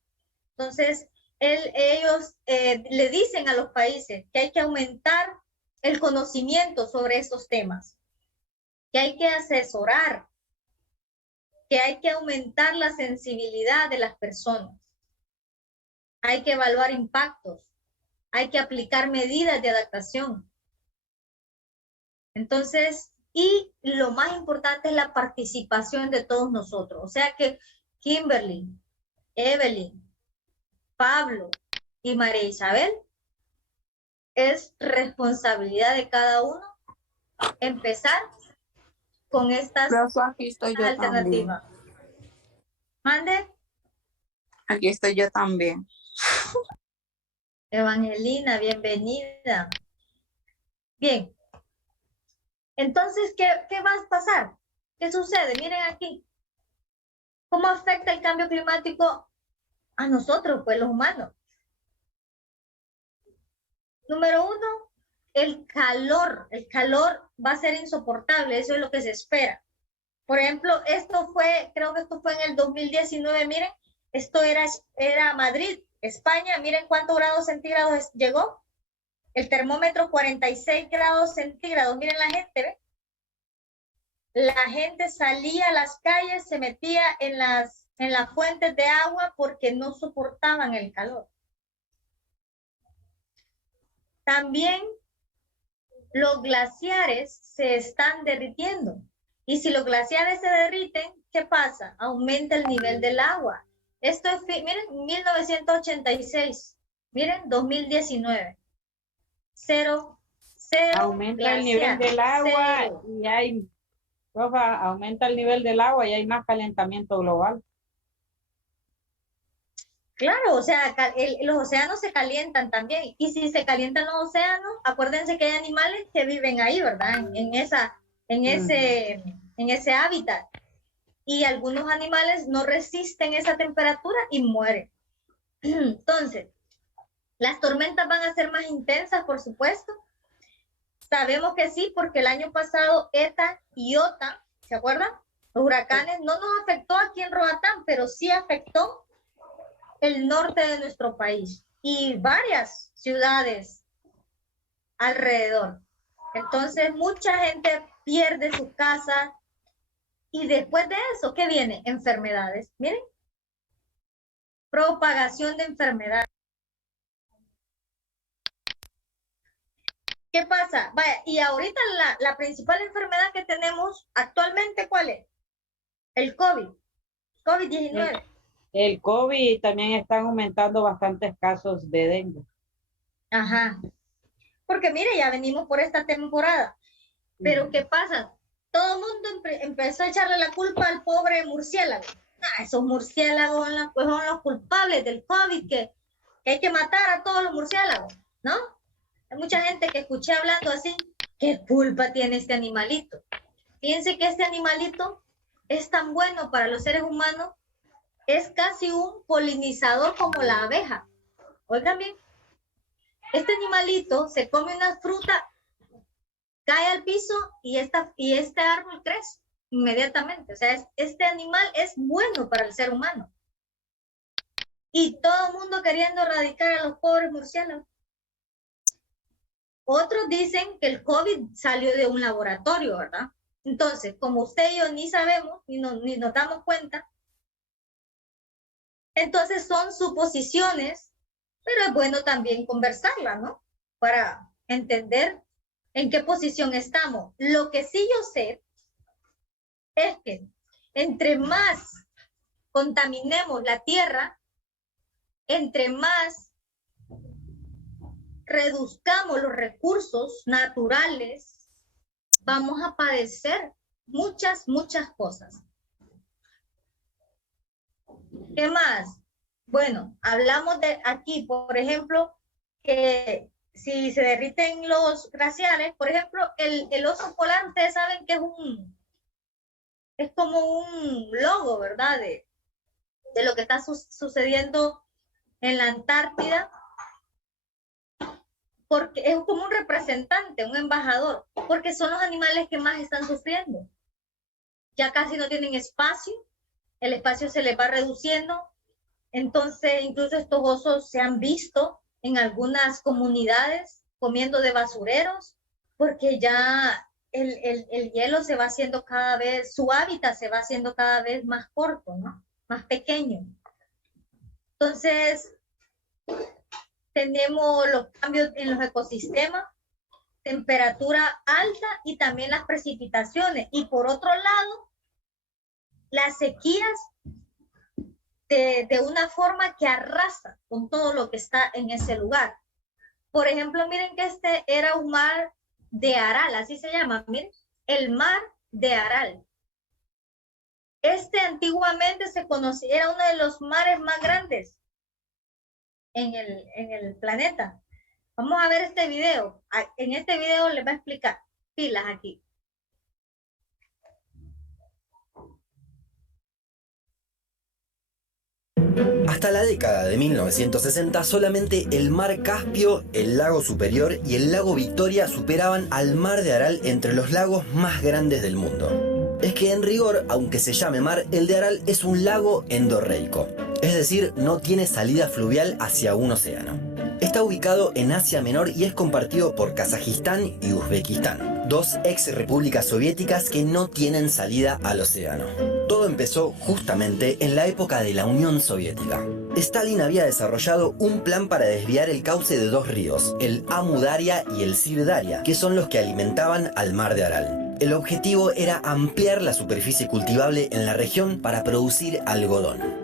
Entonces, ellos le dicen a los países que hay que aumentar el conocimiento sobre estos temas, que hay que asesorar, que hay que aumentar la sensibilidad de las personas, hay que evaluar impactos, hay que aplicar medidas de adaptación. Entonces, y lo más importante es la participación de todos nosotros. O sea que Kimberly, Evelyn, Pablo y María Isabel, es responsabilidad de cada uno empezar con estas Aquí estoy yo alternativas. Mande. Aquí estoy yo también. Evangelina, bienvenida. Bien. Entonces, ¿qué va a pasar? ¿Qué sucede? Miren aquí. ¿Cómo afecta el cambio climático a nosotros, pues los humanos? Número uno, el calor. El calor va a ser insoportable, eso es lo que se espera. Por ejemplo, creo que esto fue en el 2019, miren, esto era Madrid, España, miren cuántos grados centígrados llegó. El termómetro 46 grados centígrados, miren la gente, ¿ve? La gente salía a las calles, se metía en las fuentes de agua porque no soportaban el calor. También los glaciares se están derritiendo. Y si los glaciares se derriten, ¿qué pasa? Aumenta el nivel del agua. Esto es, miren, 1986. Miren, 2019. Cero aumenta glaciar, el nivel del agua cero. y aumenta el nivel del agua y hay más calentamiento global. Claro, o sea, los océanos se calientan también. Y si se calientan los océanos, acuérdense que hay animales que viven ahí, ¿verdad? En ese hábitat. Y algunos animales no resisten esa temperatura y mueren. Entonces, las tormentas van a ser más intensas, por supuesto. Sabemos que sí, porque el año pasado ETA y OTA, ¿se acuerdan? Los huracanes no nos afectó aquí en Roatán, pero sí afectó el norte de nuestro país y varias ciudades alrededor. Entonces, mucha gente pierde su casa y después de eso, ¿qué viene? Enfermedades. Miren, propagación de enfermedades. ¿Qué pasa? Vaya, y ahorita la principal enfermedad que tenemos actualmente, ¿cuál es? El COVID-19. El COVID también están aumentando bastantes casos de dengue. Ajá. Porque mire, ya venimos por esta temporada. Pero ¿qué pasa? Todo el mundo empezó a echarle la culpa al pobre murciélago. Esos murciélagos pues son los culpables del COVID, que hay que matar a todos los murciélagos, ¿no? Hay mucha gente que escuché hablando así. ¿Qué culpa tiene este animalito? Fíjense que este animalito es tan bueno para los seres humanos, es casi un polinizador como la abeja. Oigan bien, este animalito se come una fruta, cae al piso y este árbol crece inmediatamente. O sea, este animal es bueno para el ser humano. Y todo el mundo queriendo erradicar a los pobres murciélagos. Otros dicen que el COVID salió de un laboratorio, ¿verdad? Entonces, como usted y yo ni sabemos, ni nos damos cuenta, entonces son suposiciones, pero es bueno también conversarla, ¿no? Para entender en qué posición estamos. Lo que sí yo sé es que entre más contaminemos la tierra, entre más reduzcamos los recursos naturales, vamos a padecer muchas cosas. ¿Qué más? Bueno, hablamos de aquí, por ejemplo, que si se derriten los glaciares, por ejemplo, el oso polar, ustedes saben que es como un logo, ¿verdad? De lo que está sucediendo en la Antártida, porque es como un representante, un embajador, porque son los animales que más están sufriendo. Ya casi no tienen espacio, el espacio se les va reduciendo, entonces incluso estos osos se han visto en algunas comunidades comiendo de basureros, porque ya el hielo se va haciendo cada vez, su hábitat se va haciendo cada vez más corto, ¿no? Más pequeño. Entonces, tenemos los cambios en los ecosistemas, temperatura alta y también las precipitaciones. Y por otro lado, las sequías de una forma que arrasa con todo lo que está en ese lugar. Por ejemplo, miren que este era un mar de Aral, así se llama, miren, el mar de Aral. Este antiguamente se conocía, era uno de los mares más grandes en el planeta. Vamos a ver este video. En este video les va a explicar. Pilas aquí. Hasta la década de 1960, solamente el mar Caspio, el lago Superior y el lago Victoria superaban al mar de Aral entre los lagos más grandes del mundo. Es que en rigor, aunque se llame mar, el de Aral es un lago endorreico, es decir, no tiene salida fluvial hacia un océano. Está ubicado en Asia Menor y es compartido por Kazajistán y Uzbekistán, dos ex repúblicas soviéticas que no tienen salida al océano. Todo empezó justamente en la época de la Unión Soviética. Stalin había desarrollado un plan para desviar el cauce de dos ríos, el Amu Daria y el Sir Daria, que son los que alimentaban al mar de Aral. El objetivo era ampliar la superficie cultivable en la región para producir algodón.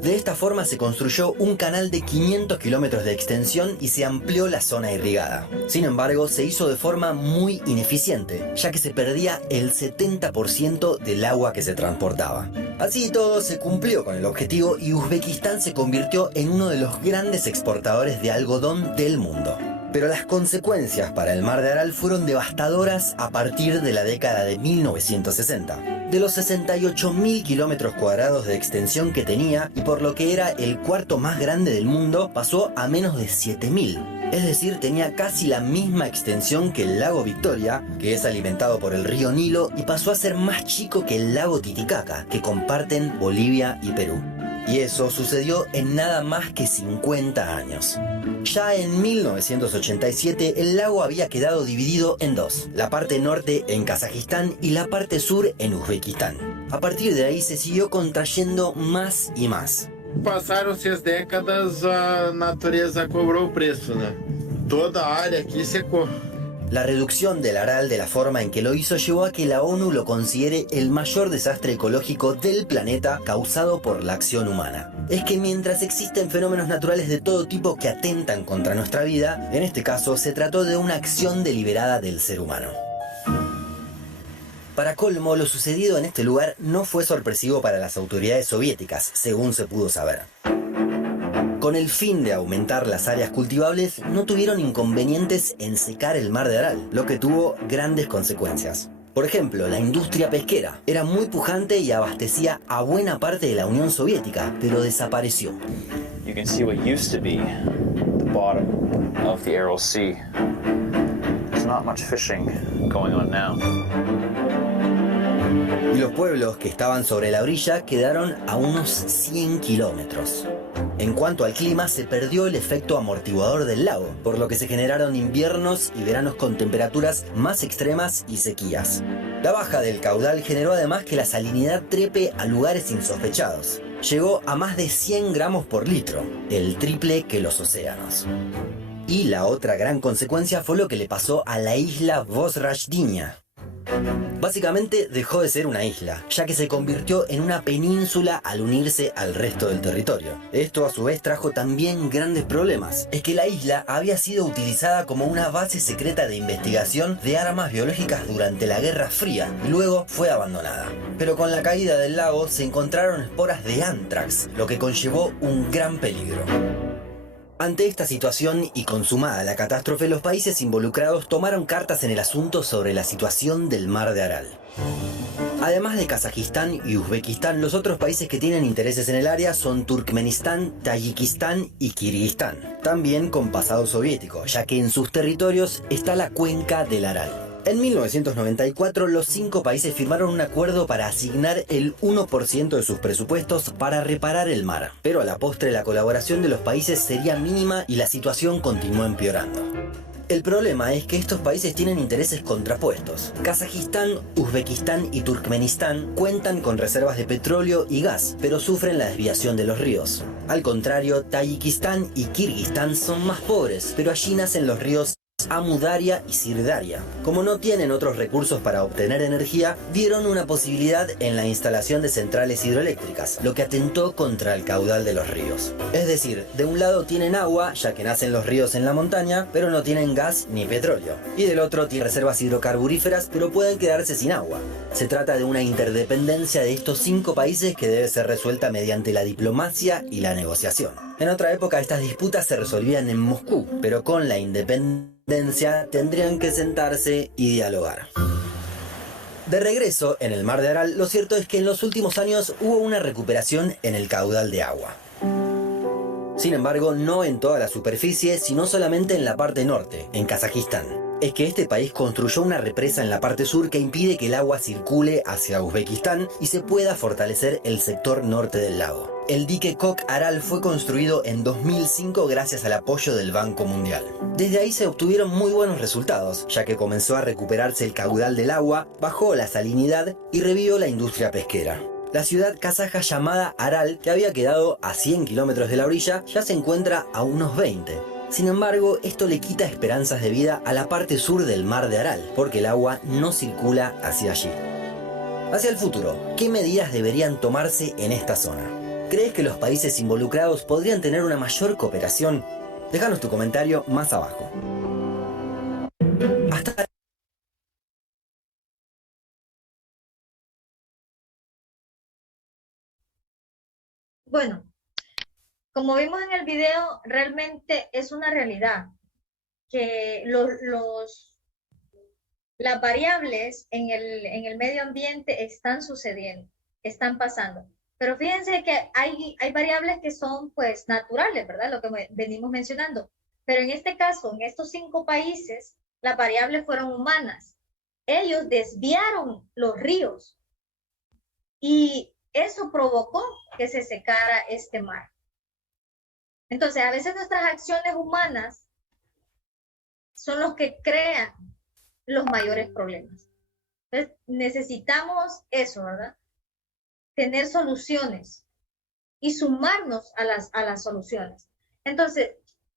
De esta forma se construyó un canal de 500 kilómetros de extensión y se amplió la zona irrigada. Sin embargo, se hizo de forma muy ineficiente, ya que se perdía el 70% del agua que se transportaba. Así y todo, se cumplió con el objetivo y Uzbekistán se convirtió en uno de los grandes exportadores de algodón del mundo. Pero las consecuencias para el mar de Aral fueron devastadoras a partir de la década de 1960. De los 68.000 kilómetros cuadrados de extensión que tenía, y por lo que era el cuarto más grande del mundo, pasó a menos de 7.000. Es decir, tenía casi la misma extensión que el lago Victoria, que es alimentado por el río Nilo, y pasó a ser más chico que el lago Titicaca, que comparten Bolivia y Perú. Y eso sucedió en nada más que 50 años. Ya en 1987 el lago había quedado dividido en dos, la parte norte en Kazajistán y la parte sur en Uzbekistán. A partir de ahí se siguió contrayendo más y más. Passaram-se as décadas, a natureza cobrou o preço, né? Toda a área aqui secou. La reducción del Aral de la forma en que lo hizo llevó a que la ONU lo considere el mayor desastre ecológico del planeta causado por la acción humana. Es que mientras existen fenómenos naturales de todo tipo que atentan contra nuestra vida, en este caso se trató de una acción deliberada del ser humano. Para colmo, lo sucedido en este lugar no fue sorpresivo para las autoridades soviéticas, según se pudo saber. Con el fin de aumentar las áreas cultivables, no tuvieron inconvenientes en secar el mar de Aral, lo que tuvo grandes consecuencias. Por ejemplo, la industria pesquera era muy pujante y abastecía a buena parte de la Unión Soviética, pero desapareció. You can see what used to be the bottom of the Aral Sea. There's not much fishing going on now. Y los pueblos que estaban sobre la orilla quedaron a unos 100 kilómetros. En cuanto al clima, se perdió el efecto amortiguador del lago, por lo que se generaron inviernos y veranos con temperaturas más extremas y sequías. La baja del caudal generó además que la salinidad trepe a lugares insospechados. Llegó a más de 100 gramos por litro, el triple que los océanos. Y la otra gran consecuencia fue lo que le pasó a la isla Vozrajdinia. Básicamente dejó de ser una isla, ya que se convirtió en una península al unirse al resto del territorio. Esto a su vez trajo también grandes problemas. Es que la isla había sido utilizada como una base secreta de investigación de armas biológicas durante la Guerra Fría y luego fue abandonada. Pero con la caída del lago se encontraron esporas de anthrax, lo que conllevó un gran peligro. Ante esta situación y consumada la catástrofe, los países involucrados tomaron cartas en el asunto sobre la situación del mar de Aral. Además de Kazajistán y Uzbekistán, los otros países que tienen intereses en el área son Turkmenistán, Tayikistán y Kirguistán, también con pasado soviético, ya que en sus territorios está la cuenca del Aral. En 1994, los 5 países firmaron un acuerdo para asignar el 1% de sus presupuestos para reparar el mar, pero a la postre la colaboración de los países sería mínima y la situación continuó empeorando. El problema es que estos países tienen intereses contrapuestos. Kazajistán, Uzbekistán y Turkmenistán cuentan con reservas de petróleo y gas, pero sufren la desviación de los ríos. Al contrario, Tayikistán y Kirguistán son más pobres, pero allí nacen los ríos Amudarya y Sirdarya. Como no tienen otros recursos para obtener energía, vieron una posibilidad en la instalación de centrales hidroeléctricas, lo que atentó contra el caudal de los ríos. Es decir, de un lado tienen agua, ya que nacen los ríos en la montaña, pero no tienen gas ni petróleo. Y del otro tienen reservas hidrocarburíferas, pero pueden quedarse sin agua. Se trata de una interdependencia de estos 5 países que debe ser resuelta mediante la diplomacia y la negociación. En otra época estas disputas se resolvían en Moscú, pero con la independencia tendrían que sentarse y dialogar. De regreso en el Mar de Aral, lo cierto es que en los últimos años hubo una recuperación en el caudal de agua. Sin embargo, no en toda la superficie, sino solamente en la parte norte, en Kazajistán. Es que este país construyó una represa en la parte sur que impide que el agua circule hacia Uzbekistán y se pueda fortalecer el sector norte del lago. El dique Koch-Aral fue construido en 2005 gracias al apoyo del Banco Mundial. Desde ahí se obtuvieron muy buenos resultados, ya que comenzó a recuperarse el caudal del agua, bajó la salinidad y revivió la industria pesquera. La ciudad kazaja llamada Aral, que había quedado a 100 kilómetros de la orilla, ya se encuentra a unos 20. Sin embargo, esto le quita esperanzas de vida a la parte sur del Mar de Aral, porque el agua no circula hacia allí. Hacia el futuro, ¿qué medidas deberían tomarse en esta zona? ¿Crees que los países involucrados podrían tener una mayor cooperación? Déjanos tu comentario más abajo. Hasta Bueno, como vimos en el video, realmente es una realidad que las variables en el medio ambiente están sucediendo, están pasando. Pero fíjense que hay variables que son pues naturales, ¿verdad? Lo que venimos mencionando. Pero en este caso, en estos 5 países, las variables fueron humanas. Ellos desviaron los ríos y eso provocó que se secara este mar. Entonces, a veces nuestras acciones humanas son los que crean los mayores problemas. Entonces, necesitamos eso, ¿verdad? Tener soluciones y sumarnos a las soluciones. Entonces,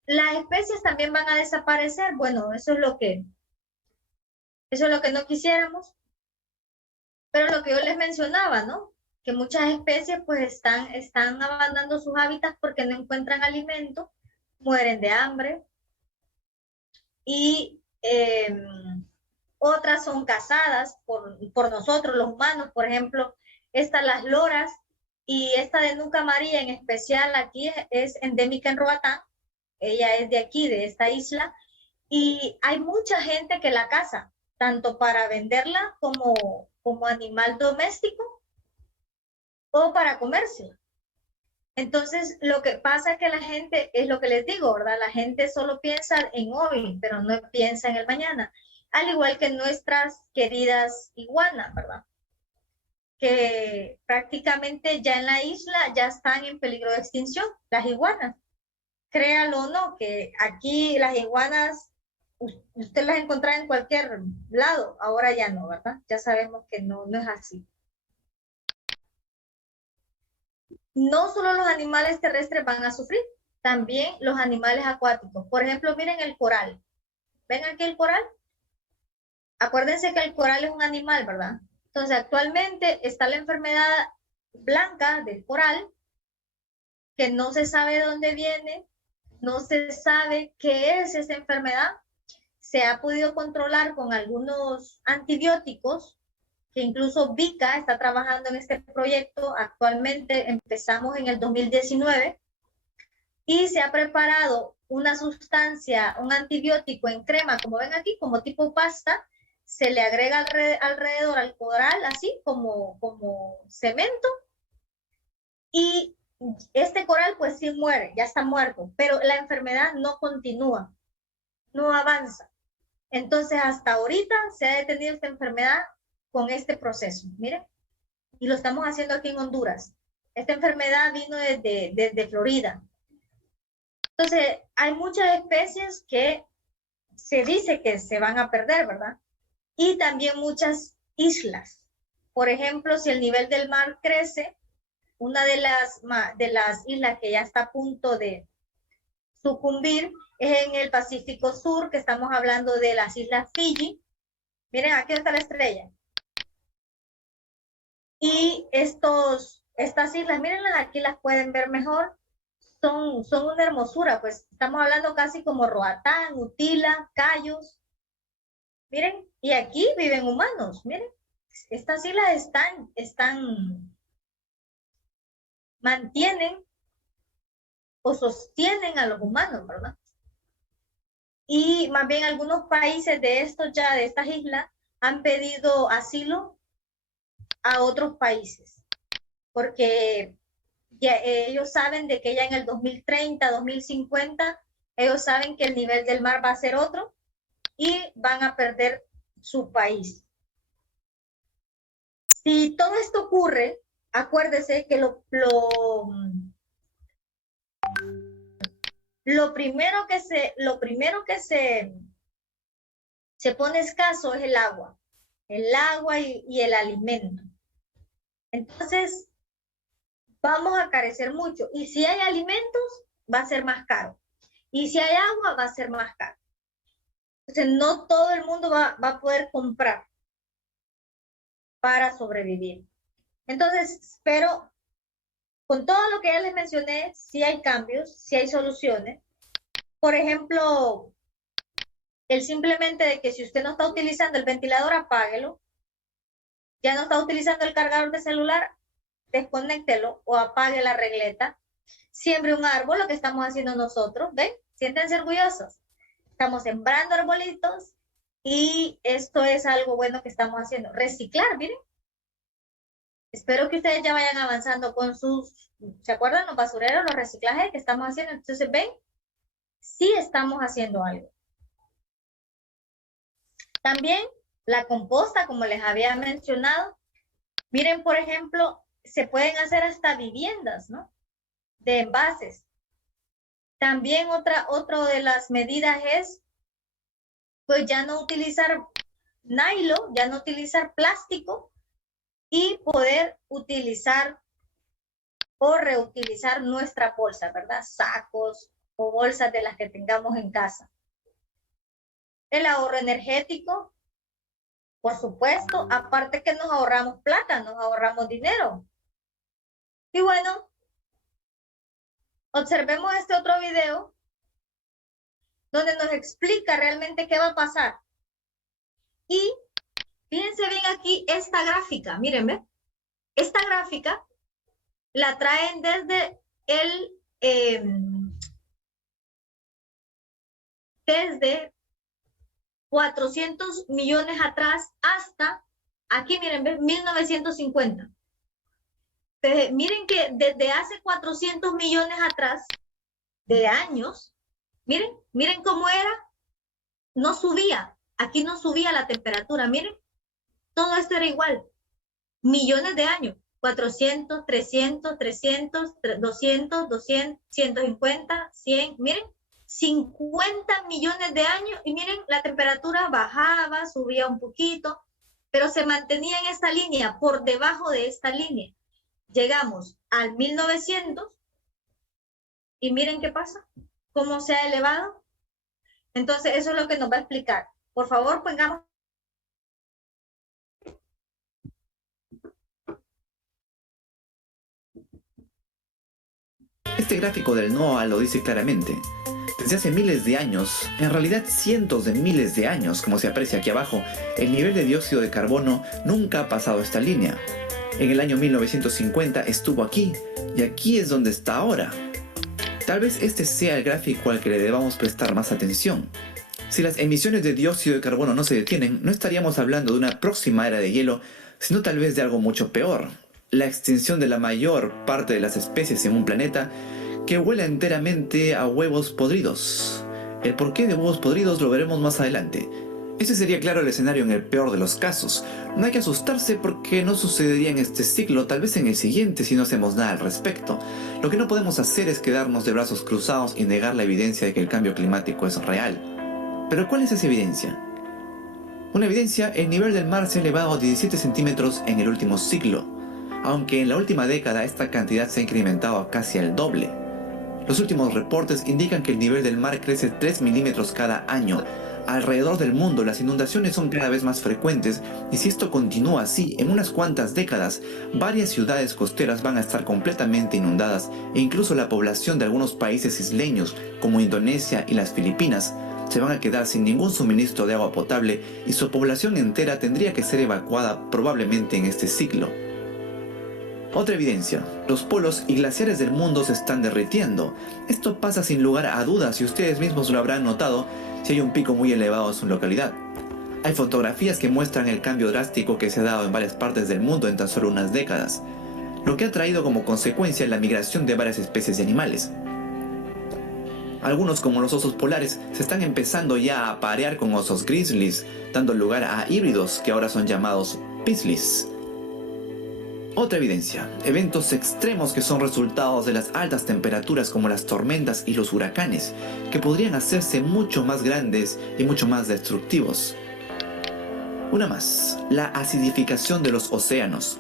las especies también van a desaparecer. Bueno, eso es lo que no quisiéramos. Pero lo que yo les mencionaba, ¿no? Que muchas especies pues están abandonando sus hábitats porque no encuentran alimento, mueren de hambre y otras son cazadas por nosotros, los humanos. Por ejemplo, las loras y esta de Nuca María en especial aquí es endémica en Roatán. Ella es de aquí, de esta isla, y hay mucha gente que la caza, tanto para venderla como animal doméstico o para comérsela. Entonces, lo que pasa es que la gente, es lo que les digo, ¿verdad? La gente solo piensa en hoy, pero no piensa en el mañana. Al igual que nuestras queridas iguanas, ¿verdad? Que prácticamente ya en la isla ya están en peligro de extinción, las iguanas. Créalo o no, que aquí las iguanas, usted las encuentra en cualquier lado, ahora ya no, ¿verdad? Ya sabemos que no es así. No solo los animales terrestres van a sufrir, también los animales acuáticos. Por ejemplo, miren el coral. ¿Ven aquí el coral? Acuérdense que el coral es un animal, ¿verdad? Entonces, actualmente está la enfermedad blanca del coral, que no se sabe de dónde viene, no se sabe qué es esa enfermedad. Se ha podido controlar con algunos antibióticos, que incluso VICA está trabajando en este proyecto. Actualmente empezamos en el 2019 y se ha preparado una sustancia, un antibiótico en crema, como ven aquí, como tipo pasta. se le agrega alrededor al coral, así como cemento, y este coral pues sí muere, ya está muerto, pero la enfermedad no continúa, no avanza. Entonces hasta ahorita se ha detenido esta enfermedad con este proceso, miren, y lo estamos haciendo aquí en Honduras. Esta enfermedad vino desde Florida. Entonces hay muchas especies que se dice que se van a perder, ¿verdad? Y también muchas islas. Por ejemplo, si el nivel del mar crece, una de las islas que ya está a punto de sucumbir es en el Pacífico Sur, que estamos hablando de las islas Fiji. Miren, aquí está la estrella. Y estas islas, mírenlas, aquí las pueden ver mejor, son una hermosura, pues estamos hablando casi como Roatán, Utila, Cayos. Miren, y aquí viven humanos, miren, estas islas mantienen o sostienen a los humanos, ¿verdad? Y más bien algunos países de estas islas han pedido asilo a otros países, porque ya, ellos saben de que ya en el 2030, 2050, ellos saben que el nivel del mar va a ser otro y van a perder su país. Si todo esto ocurre, acuérdese que lo primero que se pone escaso es el agua y el alimento. Entonces, vamos a carecer mucho. Y si hay alimentos, va a ser más caro. Y si hay agua, va a ser más caro. Entonces, no todo el mundo va a poder comprar para sobrevivir. Entonces, pero con todo lo que ya les mencioné, sí hay cambios, sí hay soluciones. Por ejemplo, el simplemente de que si usted no está utilizando el ventilador, apáguelo. Ya no está utilizando el cargador de celular, desconéctelo o apague la regleta. Siembre un árbol, lo que estamos haciendo nosotros, ¿ven? Siéntense orgullosos. Estamos sembrando arbolitos y esto es algo bueno que estamos haciendo. Reciclar, miren. Espero que ustedes ya vayan avanzando con sus, ¿se acuerdan? Los basureros, los reciclajes que estamos haciendo. Entonces, ven, sí estamos haciendo algo. También la composta, como les había mencionado. Miren, por ejemplo, se pueden hacer hasta viviendas, ¿no? De envases. También otra de las medidas es, pues ya no utilizar nylon, ya no utilizar plástico y poder utilizar o reutilizar nuestra bolsa, ¿verdad? Sacos o bolsas de las que tengamos en casa. El ahorro energético, por supuesto, aparte que nos ahorramos plata, nos ahorramos dinero. Y bueno, observemos este otro video donde nos explica realmente qué va a pasar. Y fíjense bien aquí esta gráfica, miren, ¿ven? Esta gráfica la traen desde desde 400 millones atrás hasta aquí, miren, ¿ven? 1950. Entonces, miren que desde hace 400 millones atrás de años, miren cómo era, no subía, aquí no subía la temperatura, miren, todo esto era igual, millones de años, 400, 300, 300, 200, 200, 150, 100, miren, 50 millones de años y miren, la temperatura bajaba, subía un poquito, pero se mantenía en esta línea, por debajo de esta línea. Llegamos al 1900 y miren qué pasa, cómo se ha elevado. Entonces, eso es lo que nos va a explicar. Por favor, pongamos. Este gráfico del NOAA lo dice claramente. Desde hace miles de años, en realidad cientos de miles de años, como se aprecia aquí abajo, el nivel de dióxido de carbono nunca ha pasado esta línea. En el año 1950 estuvo aquí, y aquí es donde está ahora. Tal vez este sea el gráfico al que le debamos prestar más atención. Si las emisiones de dióxido de carbono no se detienen, no estaríamos hablando de una próxima era de hielo, sino tal vez de algo mucho peor: la extinción de la mayor parte de las especies en un planeta que huele enteramente a huevos podridos. El porqué de huevos podridos lo veremos más adelante. Ese sería claro el escenario en el peor de los casos. No hay que asustarse porque no sucedería en este ciclo, tal vez en el siguiente si no hacemos nada al respecto. Lo que no podemos hacer es quedarnos de brazos cruzados y negar la evidencia de que el cambio climático es real. ¿Pero cuál es esa evidencia? Una evidencia: el nivel del mar se ha elevado a 17 centímetros en el último siglo, aunque en la última década esta cantidad se ha incrementado a casi el doble. Los últimos reportes indican que el nivel del mar crece 3 milímetros cada año. Alrededor del mundo las inundaciones son cada vez más frecuentes, y si esto continúa así, en unas cuantas décadas, varias ciudades costeras van a estar completamente inundadas, e incluso la población de algunos países isleños, como Indonesia y las Filipinas, se van a quedar sin ningún suministro de agua potable, y su población entera tendría que ser evacuada probablemente en este siglo. Otra evidencia: los polos y glaciares del mundo se están derritiendo. Esto pasa sin lugar a dudas, y ustedes mismos lo habrán notado si hay un pico muy elevado en su localidad. Hay fotografías que muestran el cambio drástico que se ha dado en varias partes del mundo en tan solo unas décadas, lo que ha traído como consecuencia la migración de varias especies de animales. Algunos, como los osos polares, se están empezando ya a aparear con osos grizzlies, dando lugar a híbridos que ahora son llamados pislis. Otra evidencia: eventos extremos que son resultados de las altas temperaturas, como las tormentas y los huracanes, que podrían hacerse mucho más grandes y mucho más destructivos. Una más: la acidificación de los océanos.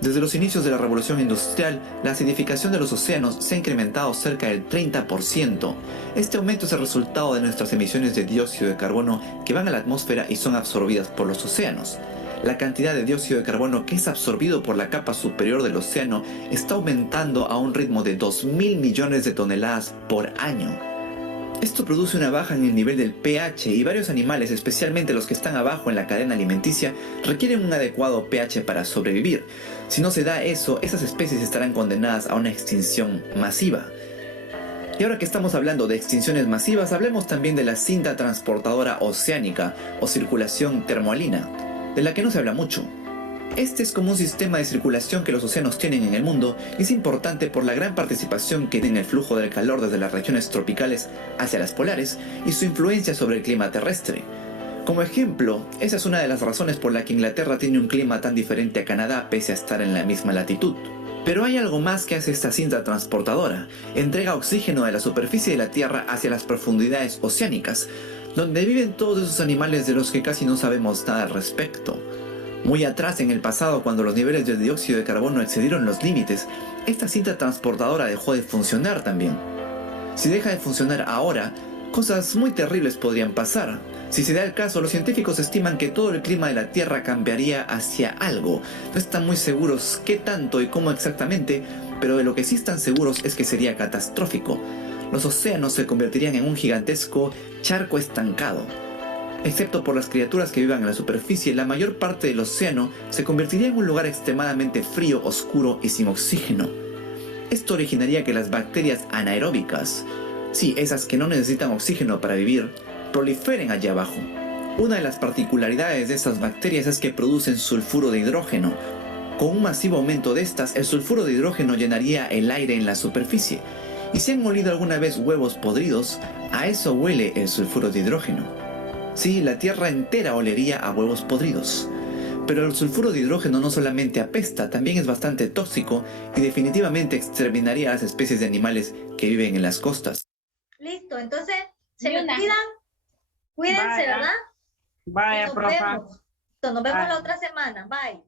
Desde los inicios de la revolución industrial, la acidificación de los océanos se ha incrementado cerca del 30%. Este aumento es el resultado de nuestras emisiones de dióxido de carbono que van a la atmósfera y son absorbidas por los océanos. La cantidad de dióxido de carbono que es absorbido por la capa superior del océano está aumentando a un ritmo de 2.000 millones de toneladas por año. Esto produce una baja en el nivel del pH, y varios animales, especialmente los que están abajo en la cadena alimenticia, requieren un adecuado pH para sobrevivir. Si no se da eso, esas especies estarán condenadas a una extinción masiva. Y ahora que estamos hablando de extinciones masivas, hablemos también de la cinta transportadora oceánica o circulación termoalina, de la que no se habla mucho. Este es como un sistema de circulación que los océanos tienen en el mundo, y es importante por la gran participación que tiene en el flujo del calor desde las regiones tropicales hacia las polares y su influencia sobre el clima terrestre. Como ejemplo, esa es una de las razones por la que Inglaterra tiene un clima tan diferente a Canadá pese a estar en la misma latitud. Pero hay algo más que hace esta cinta transportadora: entrega oxígeno de la superficie de la Tierra hacia las profundidades oceánicas, donde viven todos esos animales de los que casi no sabemos nada al respecto. Muy atrás en el pasado, cuando los niveles de dióxido de carbono excedieron los límites, esta cinta transportadora dejó de funcionar también. Si deja de funcionar ahora, cosas muy terribles podrían pasar. Si se da el caso, los científicos estiman que todo el clima de la Tierra cambiaría hacia algo. No están muy seguros qué tanto y cómo exactamente, pero de lo que sí están seguros es que sería catastrófico. Los océanos se convertirían en un gigantesco charco estancado. Excepto por las criaturas que vivan en la superficie, la mayor parte del océano se convertiría en un lugar extremadamente frío, oscuro y sin oxígeno. Esto originaría que las bacterias anaeróbicas, sí, esas que no necesitan oxígeno para vivir, proliferen allá abajo. Una de las particularidades de estas bacterias es que producen sulfuro de hidrógeno. Con un masivo aumento de estas, el sulfuro de hidrógeno llenaría el aire en la superficie. Y si han olido alguna vez huevos podridos, a eso huele el sulfuro de hidrógeno. Sí, la Tierra entera olería a huevos podridos. Pero el sulfuro de hidrógeno no solamente apesta, también es bastante tóxico y definitivamente exterminaría a las especies de animales que viven en las costas. Listo, entonces se me cuidan, cuídense, ¿verdad? Vaya, Nos profa. vemos. Nos vemos la otra semana. Bye.